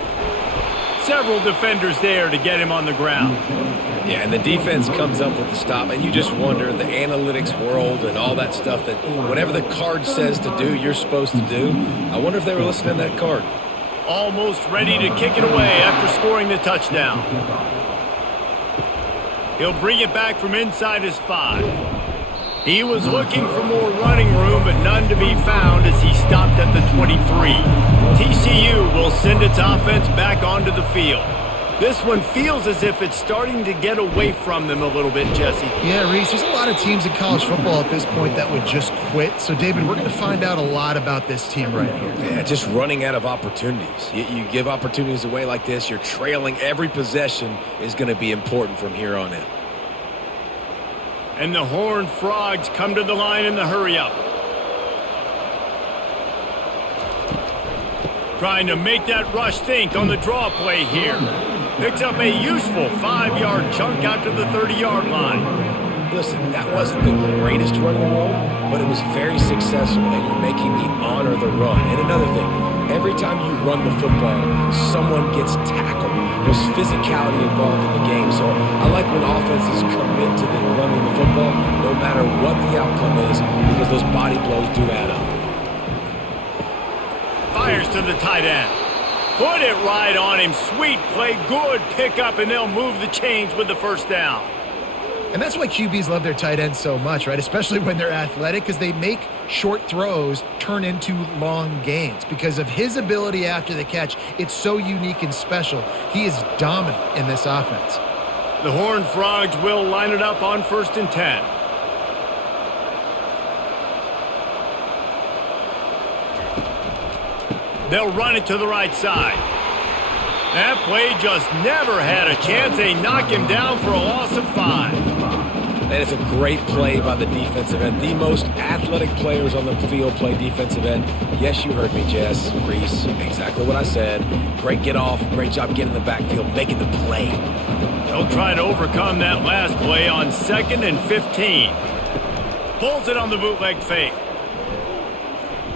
Several defenders there to get him on the ground. Yeah, and the defense comes up with the stop, and you just wonder, the analytics world and all that stuff, that whatever the card says to do, you're supposed to do. I wonder if they were listening to that card. Almost ready to kick it away after scoring the touchdown. He'll bring it back from inside his 5. He was looking for more running room, but none to be found as he stopped at the 23. TCU will send its offense back onto the field. This one feels as if it's starting to get away from them a little bit, Jesse. Yeah, Reese, there's a lot of teams in college football at this point that would just quit. So, David, we're going to find out a lot about this team right here. Yeah, just running out of opportunities. You give opportunities away like this, you're trailing. Every possession is going to be important from here on in. And the Horned Frogs come to the line in the hurry-up. Trying to make that rush think on the draw play here. Picks up a useful 5-yard chunk out to the 30-yard line. Listen, that wasn't the greatest run in the world, but it was very successful, and you're making me honor the run. And another thing, every time you run the football, someone gets tackled. There's physicality involved in the game, so I like when offenses commit to the running the football, no matter what the outcome is, because those body blows do add up. Fires to the tight end. Put it right on him. Sweet play, good pickup, and they'll move the chains with the 1st down. And that's why QBs love their tight ends so much, right? Especially when they're athletic, because they make short throws turn into long gains. Because of his ability after the catch, it's so unique and special. He is dominant in this offense. The Horned Frogs will line it up on 1st and 10. They'll run it to the right side. That play just never had a chance. They knock him down for a loss of 5. And it's a great play by the defensive end. The most athletic players on the field play defensive end. Yes, you heard me, Jess, Reese. Exactly what I said. Great get off. Great job getting in the backfield, making the play. They'll try to overcome that last play on 2nd and 15. Pulls it on the bootleg fake.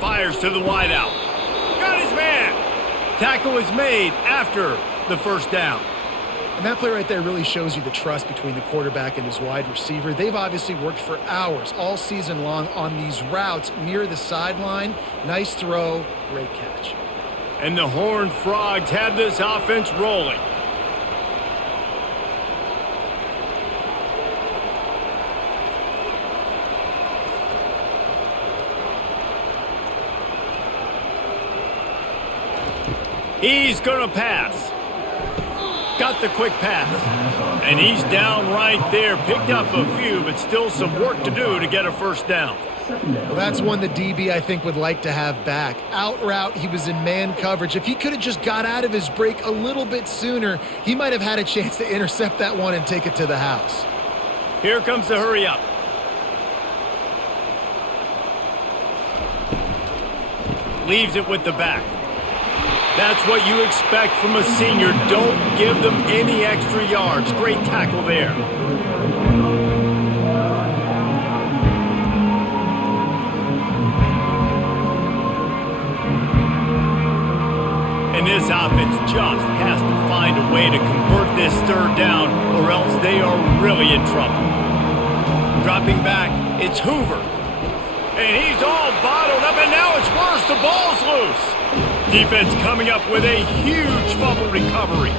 Fires to the wideout. Got his man. Tackle is made after the 1st down. And that play right there really shows you the trust between the quarterback and his wide receiver. They've obviously worked for hours all season long on these routes near the sideline. Nice throw, great catch. And the Horned Frogs have this offense rolling. He's going to pass. Got the quick pass. And he's down right there. Picked up a few, but still some work to do to get a first down. Well, that's one the DB, I think, would like to have back. Out route, he was in man coverage. If he could have just got out of his break a little bit sooner, he might have had a chance to intercept that one and take it to the house. Here comes the hurry up. Leaves it with the back. That's what you expect from a senior. Don't give them any extra yards. Great tackle there. And this offense just has to find a way to convert this third down, or else they are really in trouble. Dropping back, it's Hoover. And he's all bottled up, and now it's worse. The ball's loose. Defense coming up with a huge fumble recovery.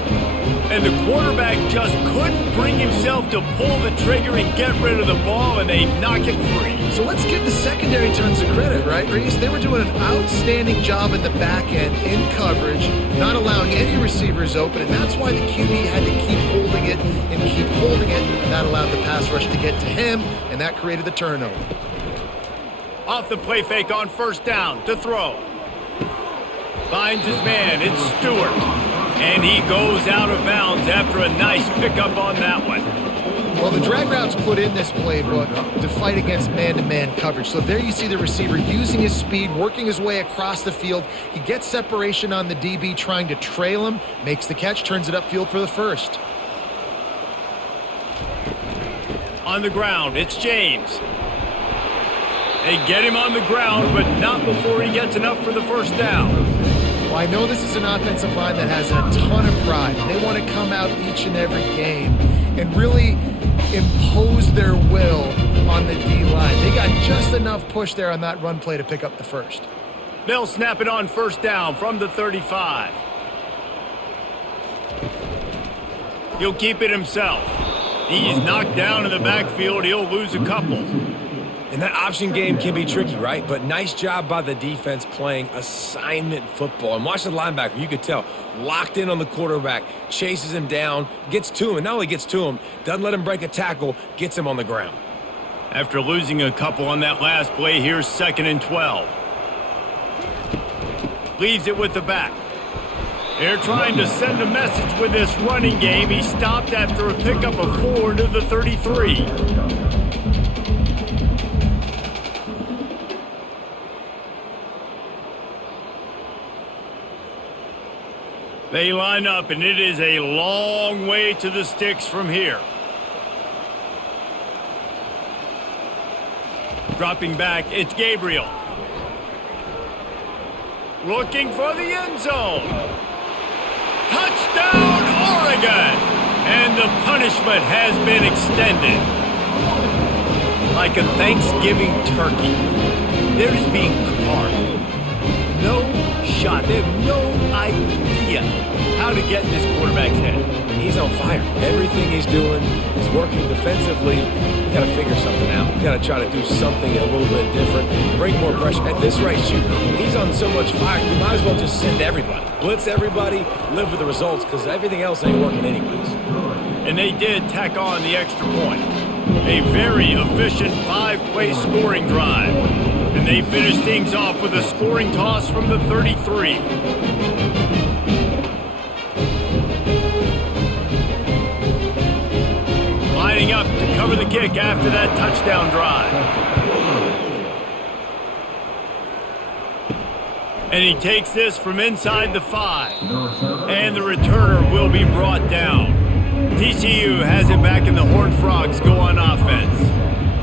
And the quarterback just couldn't bring himself to pull the trigger and get rid of the ball, and they knock it free. So let's give the secondary tons of credit, right, Reese? They were doing an outstanding job in the back end in coverage, not allowing any receivers open, and that's why the QB had to keep holding it and keep holding it. That allowed the pass rush to get to him, and that created the turnover. Off the play fake on first down to throw. Finds his man, it's Stewart. And he goes out of bounds after a nice pickup on that one. Well, the drag route's put in this playbook to fight against man-to-man coverage. So there you see the receiver using his speed, working his way across the field. He gets separation on the DB, trying to trail him, makes the catch, turns it upfield for the first. On the ground, it's James. They get him on the ground, but not before he gets enough for the first down. Well, I know this is an offensive line that has a ton of pride. They want to come out each and every game and really impose their will on the D-line. They got just enough push there on that run play to pick up the first. They'll snap it on first down from the 35. He'll keep it himself. He's knocked down in the backfield. He'll lose a couple. And that option game can be tricky, right? But nice job by the defense playing assignment football. And watch the linebacker. You could tell. Locked in on the quarterback. Chases him down. Gets to him. And not only gets to him, doesn't let him break a tackle. Gets him on the ground. After losing a couple on that last play, here's 2nd and 12. Leaves it with the back. They're trying to send a message with this running game. He stopped after a pickup of 4 to the 33. They line up, and it is a long way to the sticks from here. Dropping back, it's Gabriel. Looking for the end zone. Touchdown, Oregon! And the punishment has been extended. Like a Thanksgiving turkey, they're just being carved. No shot. They have no idea how to get in this quarterback's head. He's on fire. Everything he's doing is working defensively. We got to figure something out. We got to try to do something a little bit different. Bring more pressure. At this rate, shoot, he's on so much fire, you might as well just send everybody. Blitz everybody, live with the results, because everything else ain't working anyways. And they did tack on the extra point. A very efficient 5-play scoring drive. And they finish things off with a scoring toss from the 33. Lining up to cover the kick after that touchdown drive. And he takes this from inside the 5. And the returner will be brought down. TCU has it back and the Horned Frogs go on offense.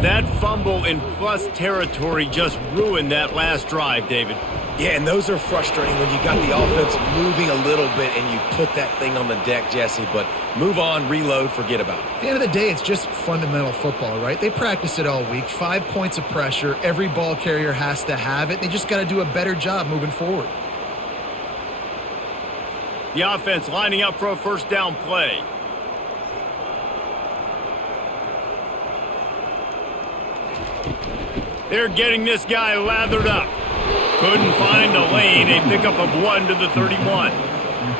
That fumble in plus territory just ruined that last drive, David. Yeah, and those are frustrating when you got the offense moving a little bit and you put that thing on the deck, Jesse, but move on, reload, forget about it. At the end of the day, it's just fundamental football, right? They practice it all week. 5 points of pressure. Every ball carrier has to have it. They just got to do a better job moving forward. The offense lining up for a first down play. They're getting this guy lathered up. Couldn't find a lane. A pickup of 1 to the 31.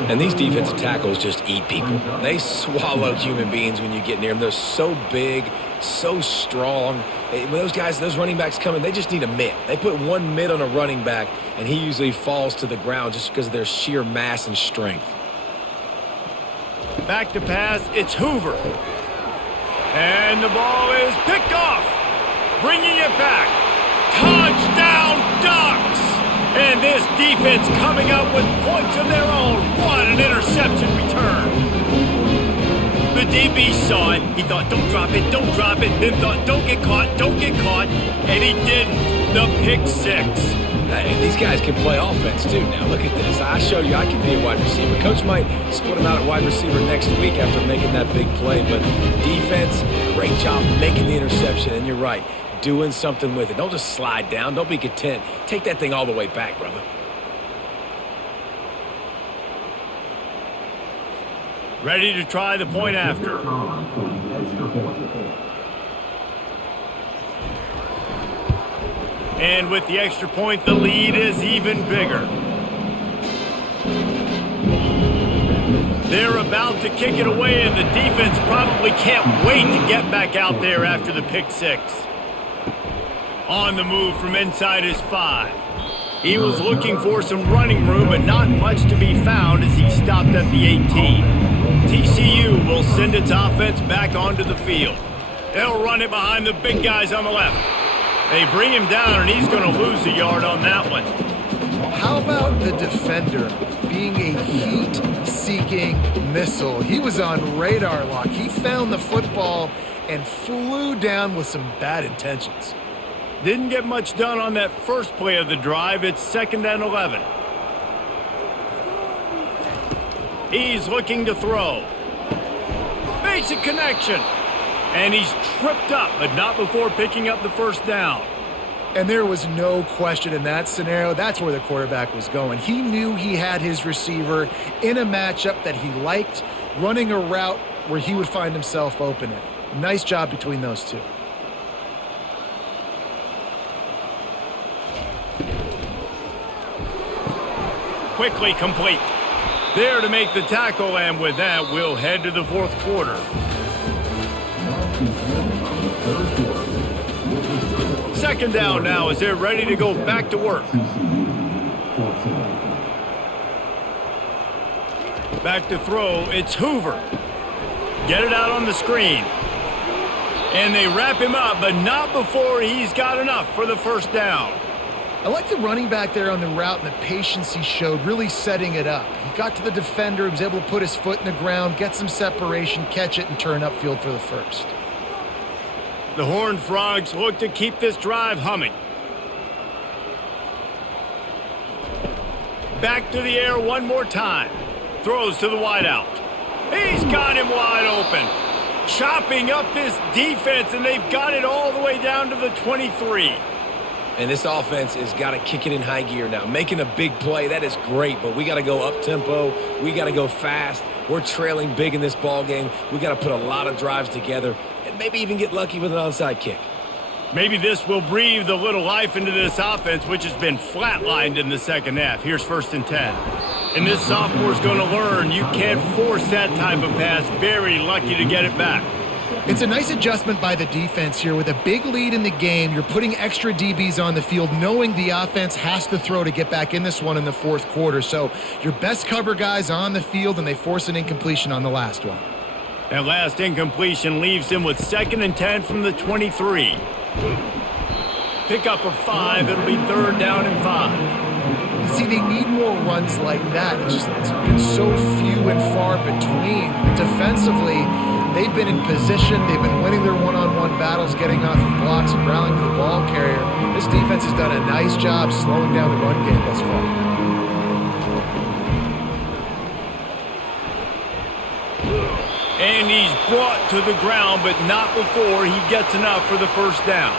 And these defensive tackles just eat people. They swallow human beings when you get near them. They're so big, so strong. When those guys, those running backs come in, they just need a mitt. They put one mitt on a running back, and he usually falls to the ground just because of their sheer mass and strength. Back to pass, it's Hoover. And the ball is picked off. Bringing it back. Touchdown Ducks! And this defense coming up with points of their own. What an interception return. The DB saw it. He thought, don't drop it, don't drop it. Then thought, don't get caught, don't get caught. And he didn't. The pick six. Hey, these guys can play offense, too. Now, look at this. I show you I can be a wide receiver. Coach might split him out at wide receiver next week after making that big play. But defense, great job making the interception. And you're right, doing something with it. Don't just slide down. Don't be content. Take that thing all the way back, brother. Ready to try the point after. And with the extra point, the lead is even bigger. They're about to kick it away, and the defense probably can't wait to get back out there after the pick six. On the move from inside his 5. He was looking for some running room, but not much to be found as he stopped at the 18. TCU will send its offense back onto the field. They'll run it behind the big guys on the left. They bring him down, and he's going to lose a yard on that one. How about the defender being a heat-seeking missile? He was on radar lock. He found the football and flew down with some bad intentions. Didn't get much done on that first play of the drive. It's 2nd and 11. He's looking to throw. Basic connection. And he's tripped up, but not before picking up the first down. And there was no question in that scenario. That's where the quarterback was going. He knew he had his receiver in a matchup that he liked, running a route where he would find himself open. Nice job between those two. Quickly complete. There to make the tackle, and with that, we'll head to the fourth quarter. Second down now as they're ready to go back to work. Back to throw, it's Hoover. Get it out on the screen. And they wrap him up, but not before he's got enough for the first down. I like the running back there on the route and the patience he showed, really setting it up. He got to the defender, he was able to put his foot in the ground, get some separation, catch it, and turn upfield for the first. The Horned Frogs look to keep this drive humming. Back to the air one more time. Throws to the wideout. He's got him wide open. Chopping up this defense, and they've got it all the way down to the 23. And this offense has got to kick it in high gear now. Making a big play, that is great, but we got to go up-tempo. We got to go fast. We're trailing big in this ball game. We got to put a lot of drives together and maybe even get lucky with an onside kick. Maybe this will breathe a little life into this offense, which has been flatlined in the second half. Here's 1st and 10. And this sophomore's going to learn you can't force that type of pass. Very lucky to get it back. It's a nice adjustment by the defense here. With a big lead in the game, you're putting extra DBs on the field, knowing the offense has to throw to get back in this one in the fourth quarter. So your best cover guys on the field, and they force an incompletion on the last one. That last incompletion leaves him with 2nd and 10 from the 23. Pick up a 5. It'll be 3rd down and 5. See, they need more runs like that. It's been so few and far between. Defensively, they've been in position. They've been winning their one-on-one battles, getting off of blocks and rallying to the ball carrier. This defense has done a nice job slowing down the run game thus far. And he's brought to the ground, but not before he gets enough for the first down.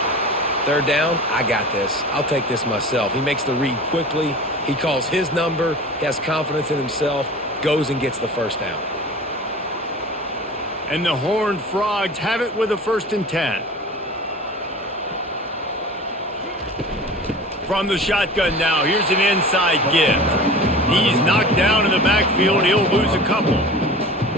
3rd down, I got this. I'll take this myself. He makes the read quickly. He calls his number. He has confidence in himself. Goes and gets the first down. And the Horned Frogs have it with a 1st and 10. From the shotgun now, here's an inside give. He's knocked down in the backfield. He'll lose a couple.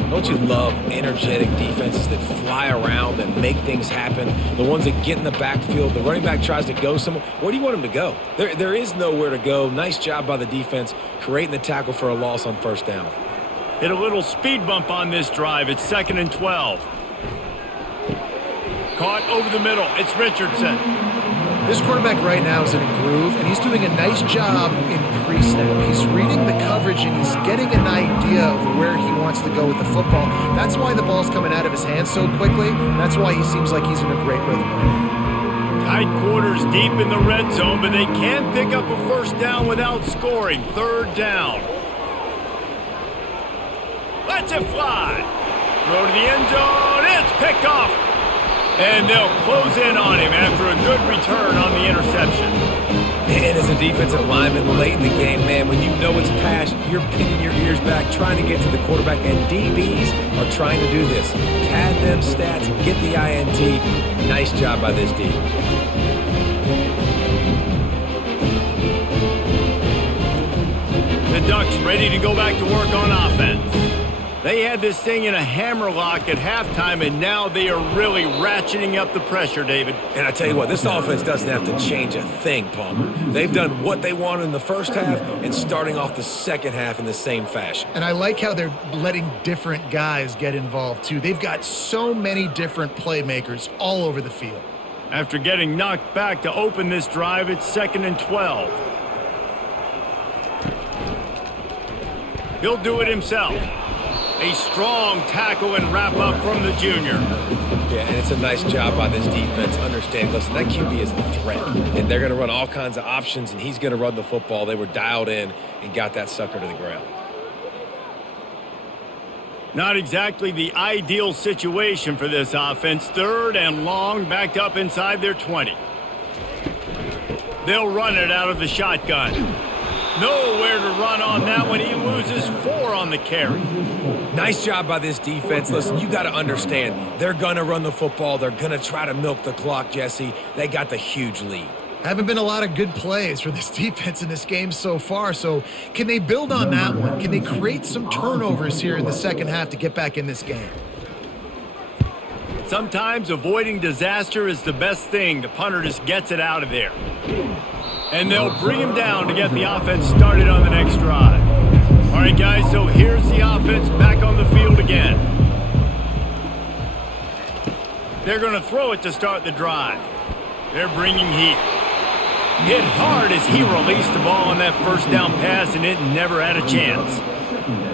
Don't you love energetic defenses that fly around and make things happen? The ones that get in the backfield, the running back tries to go somewhere. Where do you want him to go? There is nowhere to go. Nice job by the defense creating the tackle for a loss on first down. Hit a little speed bump on this drive. It's 2nd and 12. Caught over the middle. It's Richardson. This quarterback right now is in a groove, and he's doing a nice job in pre-snap. He's reading the coverage, and he's getting an idea of where he wants to go with the football. That's why the ball's coming out of his hands so quickly. That's why he seems like he's in a great rhythm right now. Tight quarters deep in the red zone, but they can't pick up a first down without scoring. 3rd down. Lets it fly. Throw to the end zone. It's picked off. And they'll close in on him after a good return on the interception. And as a defensive lineman late in the game, man, when you know it's pass, you're pinning your ears back, trying to get to the quarterback. And DBs are trying to do this. Pad them stats, get the INT. Nice job by this D. The Ducks ready to go back to work on offense. They had this thing in a hammerlock at halftime, and now they are really ratcheting up the pressure, David. And I tell you what, this offense doesn't have to change a thing, Palmer. They've done what they wanted in the first half and starting off the second half in the same fashion. And I like how they're letting different guys get involved, too. They've got so many different playmakers all over the field. After getting knocked back to open this drive, it's 2nd and 12. He'll do it himself. A strong tackle and wrap-up from the junior. Yeah, and it's a nice job by this defense. Understand, listen, that QB is a threat. And they're going to run all kinds of options, and he's going to run the football. They were dialed in and got that sucker to the ground. Not exactly the ideal situation for this offense. 3rd and long, backed up inside their 20. They'll run it out of the shotgun. Nowhere to run on that one. He loses 4 on the carry. Nice job by this defense. Listen, you got to understand, they're going to run the football. They're going to try to milk the clock, Jesse. They got the huge lead. Haven't been a lot of good plays for this defense in this game so far, so can they build on that one? Can they create some turnovers here in the second half to get back in this game? Sometimes avoiding disaster is the best thing. The punter just gets it out of there. And they'll bring him down to get the offense started on the next drive. All right, guys, so here's the offense back on the field again. They're going to throw it to start the drive. They're bringing heat. Hit hard as he released the ball on that first down pass, and it never had a chance.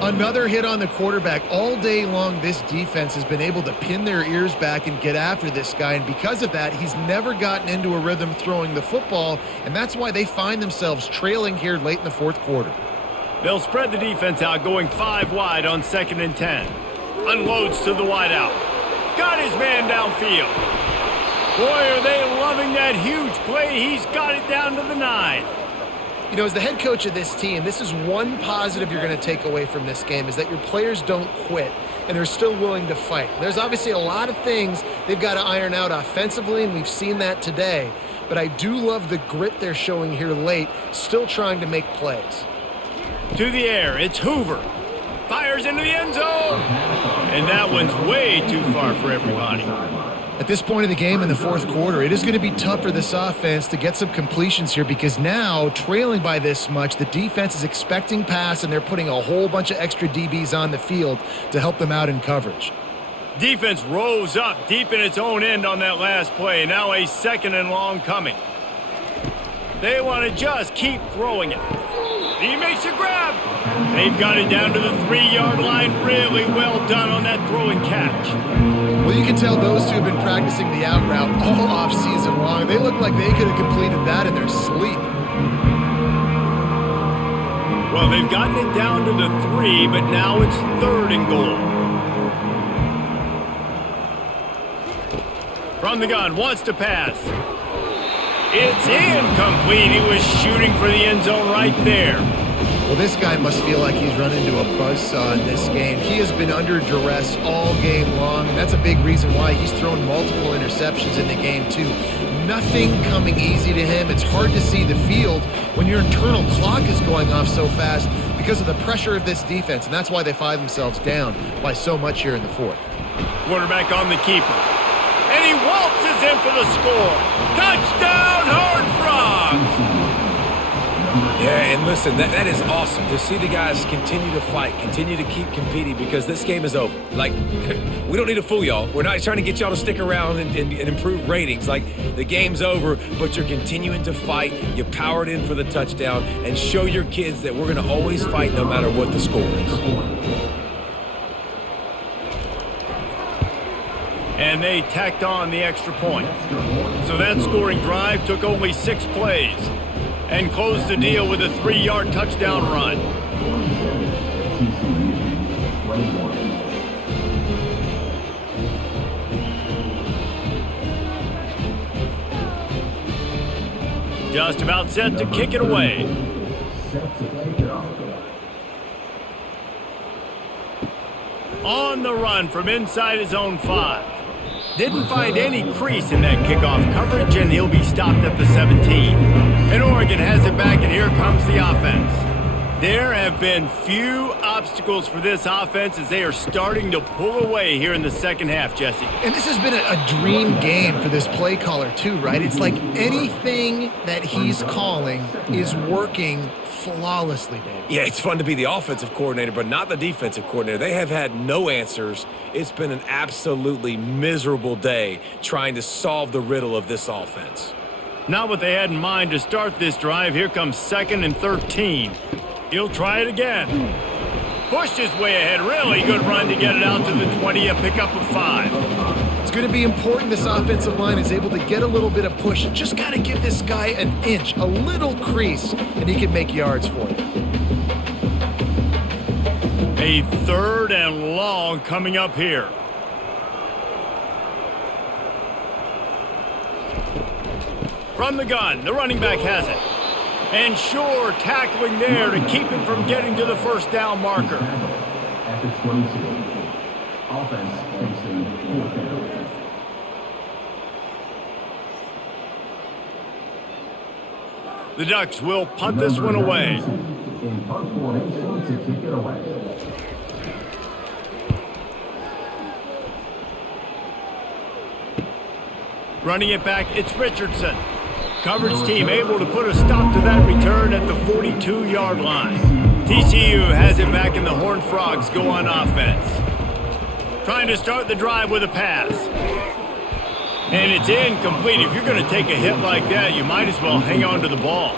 Another hit on the quarterback. All day long, this defense has been able to pin their ears back and get after this guy, and because of that, he's never gotten into a rhythm throwing the football, and that's why they find themselves trailing here late in the fourth quarter. They'll spread the defense out, going 5 wide on 2nd and 10. Unloads to the wideout. Got his man downfield. Boy, are they loving that huge play. He's got it down to the 9. You know, as the head coach of this team, this is one positive you're going to take away from this game, is that your players don't quit, and they're still willing to fight. There's obviously a lot of things they've got to iron out offensively, and we've seen that today. But I do love the grit they're showing here late, still trying to make plays. To the air, it's Hoover. Fires into the end zone. And that one's way too far for everybody. At this point of the game in the fourth quarter, it is going to be tough for this offense to get some completions here, because now, trailing by this much, the defense is expecting pass, and they're putting a whole bunch of extra DBs on the field to help them out in coverage. Defense rose up deep in its own end on that last play. Now a 2nd and long coming. They want to just keep throwing it. He makes a grab. They've got it down to the 3-yard line. Really well done on that throw and catch. Well, you can tell those two have been practicing the out route all off-season long. They look like they could have completed that in their sleep. Well, they've gotten it down to the 3, but now it's 3rd and goal. From the gun, wants to pass. It's incomplete. He was shooting for the end zone right there. Well, this guy must feel like he's run into a buzzsaw in this game. He has been under duress all game long, and that's a big reason why he's thrown multiple interceptions in the game, too. Nothing coming easy to him. It's hard to see the field when your internal clock is going off so fast, because of the pressure of this defense, and that's why they find themselves down by so much here in the fourth. Quarterback on the keeper. And he waltzes in for the score. Touchdown, Horned Frogs! Yeah, and listen, that is awesome to see the guys continue to fight, continue to keep competing, because this game is over. Like, we don't need to fool y'all. We're not trying to get y'all to stick around and improve ratings. Like, the game's over, but you're continuing to fight. You powered in for the touchdown, and show your kids that we're going to always fight no matter what the score is. And they tacked on the extra point. So that scoring drive took only 6 plays and closed the deal with a 3-yard touchdown run. Just about set to kick it away. On the run from inside his own 5. Didn't find any crease in that kickoff coverage, and he'll be stopped at the 17. And Oregon has it back, and here comes the offense. There have been few obstacles for this offense as they are starting to pull away here in the second half, Jesse. And this has been a dream game for this play caller too, right? It's like anything that he's calling is working flawlessly, Dave. Yeah, it's fun to be the offensive coordinator, but not the defensive coordinator. They have had no answers. It's been an absolutely miserable day trying to solve the riddle of this offense. Not what they had in mind to start this drive. Here comes 2nd and 13. He'll try it again. Pushed his way ahead. Really good run to get it out to the 20, a pickup of 5. It's going to be important this offensive line is able to get a little bit of push. Just got to give this guy an inch, a little crease, and he can make yards for it. A 3rd and long coming up here. From the gun, the running back has it. And Shore tackling there to keep him from getting to the first down marker. At the 22. Offense facing 4th down. The Ducks will punt this one away. In punt formation to kick it away. Running it back, it's Richardson. Coverage team able to put a stop to that return at the 42-yard line. TCU has it back, and the Horned Frogs go on offense. Trying to start the drive with a pass. And it's incomplete. If you're going to take a hit like that, you might as well hang on to the ball.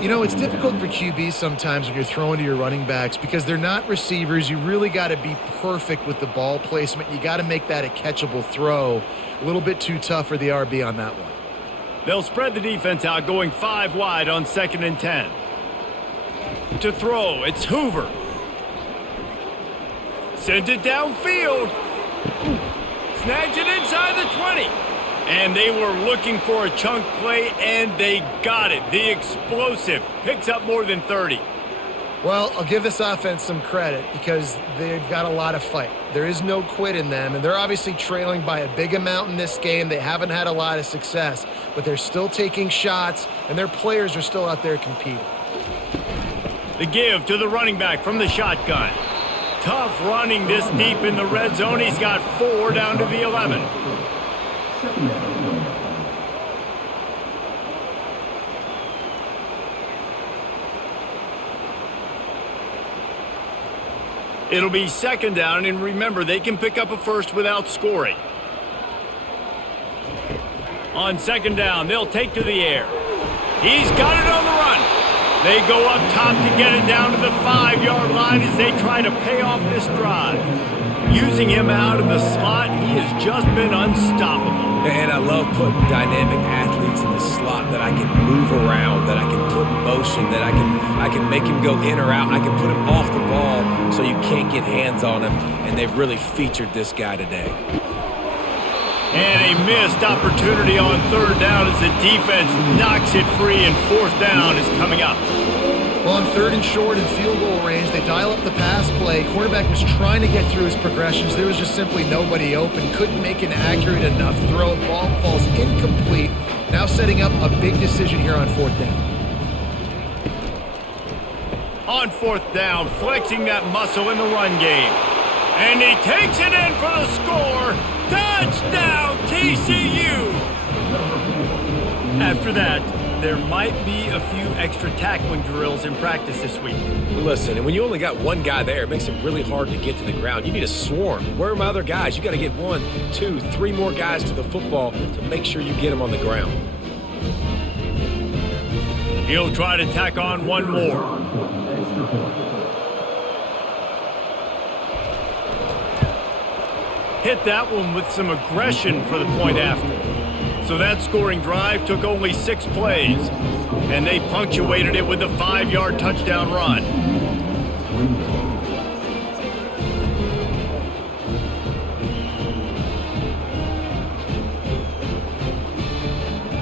You know, it's difficult for QBs sometimes when you're throwing to your running backs because they're not receivers. You really got to be perfect with the ball placement. You got to make that a catchable throw. A little bit too tough for the RB on that one. They'll spread the defense out, going 5 wide on 2nd and 10. To throw, it's Hoover. Sends it downfield. Snags it inside the 20. And they were looking for a chunk play, and they got it. The explosive picks up more than 30. Well, I'll give this offense some credit because they've got a lot of fight. There is no quit in them, and they're obviously trailing by a big amount in this game. They haven't had a lot of success, but they're still taking shots, and their players are still out there competing. The give to the running back from the shotgun. Tough running this deep in the red zone. He's got 4 down to the 11. It'll be 2nd down, and remember, they can pick up a first without scoring. On 2nd down, they'll take to the air. He's got it on the run. They go up top to get it down to the 5-yard line as they try to pay off this drive. Using him out of the slot, he has just been unstoppable. And I love putting dynamic athletes in the slot that I can move around, that I can put in motion, that I can make him go in or out. I can put him off the ball so you can't get hands on him, and they've really featured this guy today. And a missed opportunity on 3rd down as the defense knocks it free, and 4th down is coming up. Well, on 3rd and short and field goal range, they dial up the pass play. Quarterback was trying to get through his progressions. There was just simply nobody open. Couldn't make an accurate enough throw. Ball falls incomplete. Now setting up a big decision here on 4th down. On fourth down, flexing that muscle in the run game. And he takes it in for the score. Touchdown, TCU! After that, there might be a few extra tackling drills in practice this week. Listen, and when you only got one guy there, it makes it really hard to get to the ground. You need a swarm. Where are my other guys? You got to get 1, 2, 3 more guys to the football to make sure you get them on the ground. He'll try to tack on one more. Hit that one with some aggression for the point after. So that scoring drive took only 6 plays, and they punctuated it with a 5-yard touchdown run.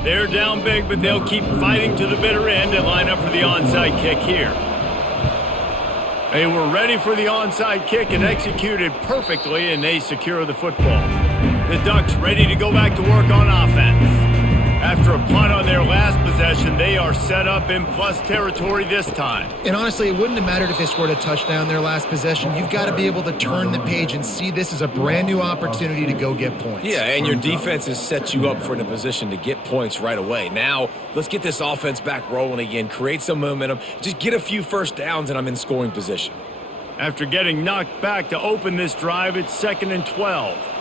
They're down big, but they'll keep fighting to the bitter end and line up for the onside kick here. They were ready for the onside kick and executed perfectly, and they secure the football. The Ducks ready to go back to work on offense. After a punt on their last possession, they are set up in plus territory this time. And honestly, it wouldn't have mattered if they scored a touchdown their last possession. You've got to be able to turn the page and see this as a brand new opportunity to go get points. Yeah, and your defense has set you up for in a position to get points right away. Now, let's get this offense back rolling again, create some momentum, just get a few first downs, and I'm in scoring position. After getting knocked back to open this drive, it's 2nd and 12.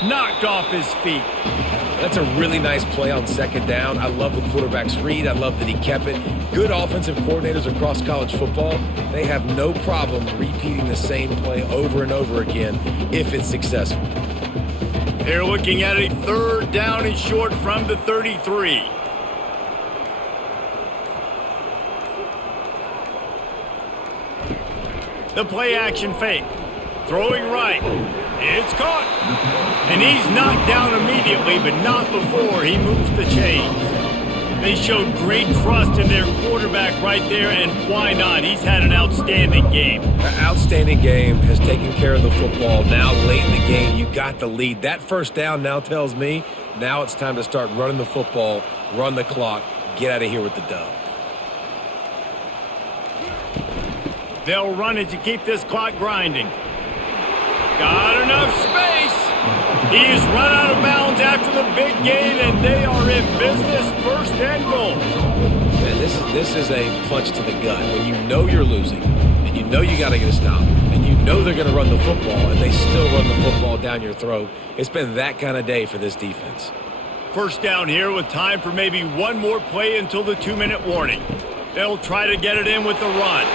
Knocked off his feet. That's a really nice play on 2nd down. I love the quarterback's read. I love that he kept it. Good offensive coordinators across college football, they have no problem repeating the same play over and over again if it's successful. They're looking at a 3rd down and short from the 33. The play action fake. Throwing right. It's caught. And he's knocked down immediately, but not before he moves the chains. They showed great trust in their quarterback right there, and why not? He's had an outstanding game. An outstanding game, has taken care of the football. Now, late in the game, you got the lead. That first down now tells me now it's time to start running the football, run the clock, get out of here with the dub. They'll run it to keep this clock grinding. Got enough space. He's run out of bounds after the big gain, and they are in business. 1st and goal. Man, this is a punch to the gut. When you know you're losing, and you know you got to get a stop, and you know they're going to run the football, and they still run the football down your throat. It's been that kind of day for this defense. 1st down here with time for maybe one more play until the 2-minute warning. They'll try to get it in with the run.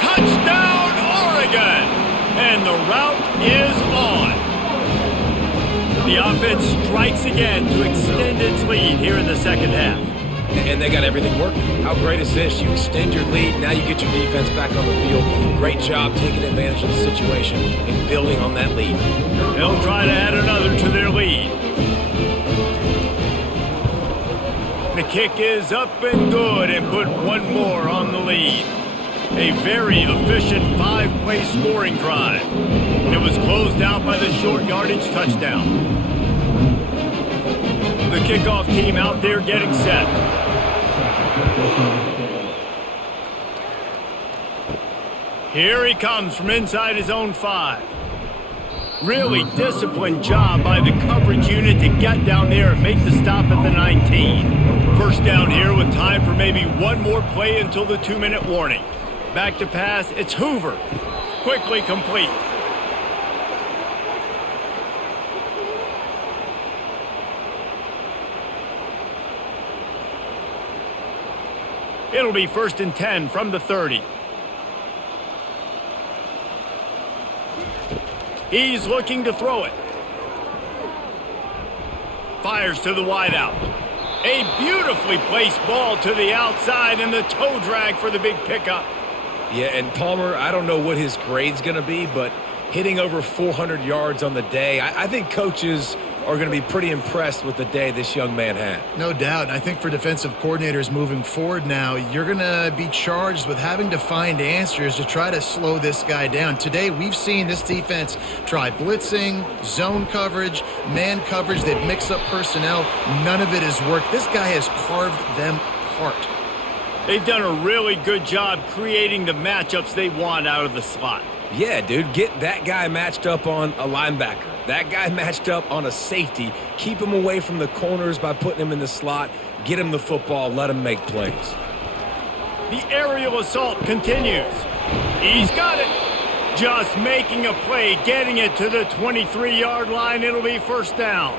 Touchdown, Oregon! And the route is on. The offense strikes again to extend its lead here in the 2nd half. And they got everything working. How great is this? You extend your lead, now you get your defense back on the field. Great job taking advantage of the situation and building on that lead. They'll try to add another to their lead. The kick is up and good and put one more on the lead. A very efficient 5-play scoring drive. And it was closed out by the short yardage touchdown. The kickoff team out there getting set. Here he comes from inside his own 5. Really disciplined job by the coverage unit to get down there and make the stop at the 19. 1st down here with time for maybe one more play until the 2-minute warning. Back to pass, it's Hoover. Quickly complete. It'll be 1st and 10 from the 30. He's looking to throw it. Fires to the wideout. A beautifully placed ball to the outside and the toe drag for the big pickup. Yeah, and Palmer, I don't know what his grade's going to be, but hitting over 400 yards on the day, I think coaches are going to be pretty impressed with the day this young man had. No doubt. And I think for defensive coordinators moving forward now, you're going to be charged with having to find answers to try to slow this guy down. Today, we've seen this defense try blitzing, zone coverage, man coverage. They've mixed up personnel. None of it has worked. This guy has carved them apart. They've done a really good job creating the matchups they want out of the slot. Yeah, dude, get that guy matched up on a linebacker. That guy matched up on a safety. Keep him away from the corners by putting him in the slot. Get him the football. Let him make plays. The aerial assault continues. He's got it. Just making a play, getting it to the 23-yard line. It'll be first down.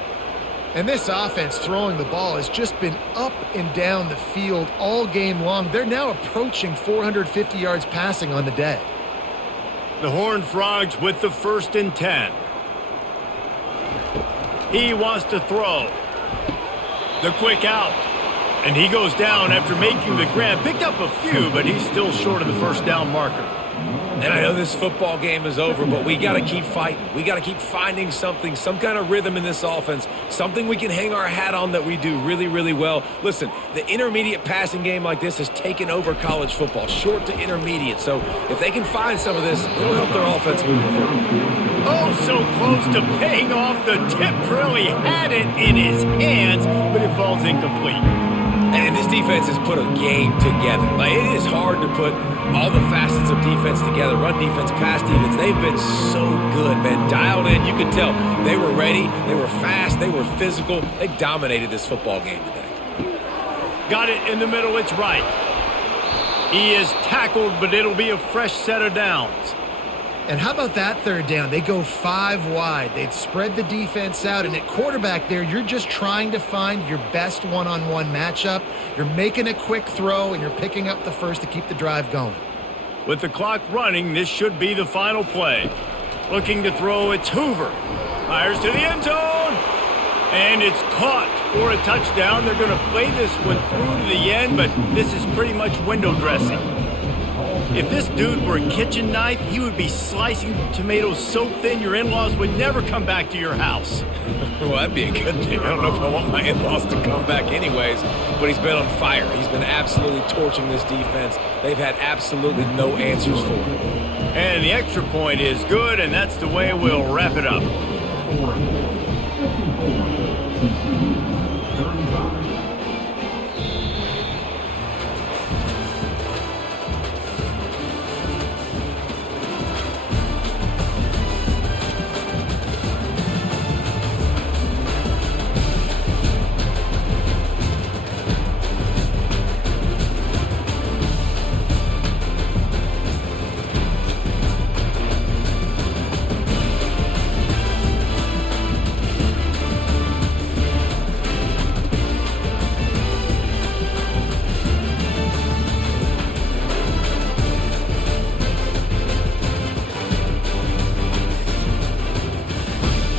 And this offense throwing the ball has just been up and down the field all game long. They're now approaching 450 yards passing on the day. The Horned Frogs with the 1st and 10. He wants to throw. The quick out. And he goes down after making the grab. Picked up a few, but he's still short of the first down marker. And I know this football game is over, but we got to keep fighting. We got to keep finding something, some kind of rhythm in this offense, something we can hang our hat on that we do really, really well. Listen, the intermediate passing game like this has taken over college football, short to intermediate. So if they can find some of this, it'll help their offense move forward. Oh, so close to paying off. The tip really had it in his hands, but it falls incomplete. And this defense has put a game together. Like, it is hard to put all the facets of defense together. Run defense, pass defense. They've been so good, man. Dialed in. You could tell they were ready. They were fast. They were physical. They dominated this football game today. Got it in the middle. It's right. He is tackled, but it'll be a fresh set of downs. And how about that third down? They go 5 wide. They'd spread the defense out, and at quarterback there, you're just trying to find your best one-on-one matchup. You're making a quick throw, and you're picking up the first to keep the drive going. With the clock running, this should be the final play. Looking to throw, it's Hoover. Fires to the end zone, and it's caught for a touchdown. They're going to play this one through to the end, but this is pretty much window dressing. If this dude were a kitchen knife, he would be slicing tomatoes so thin your in-laws would never come back to your house. Well, that'd be a good thing. I don't know if I want my in-laws to come back anyways, but he's been on fire. He's been absolutely torching this defense. They've had absolutely no answers for him. And the extra point is good, and that's the way we'll wrap it up. 54, TCU, 35.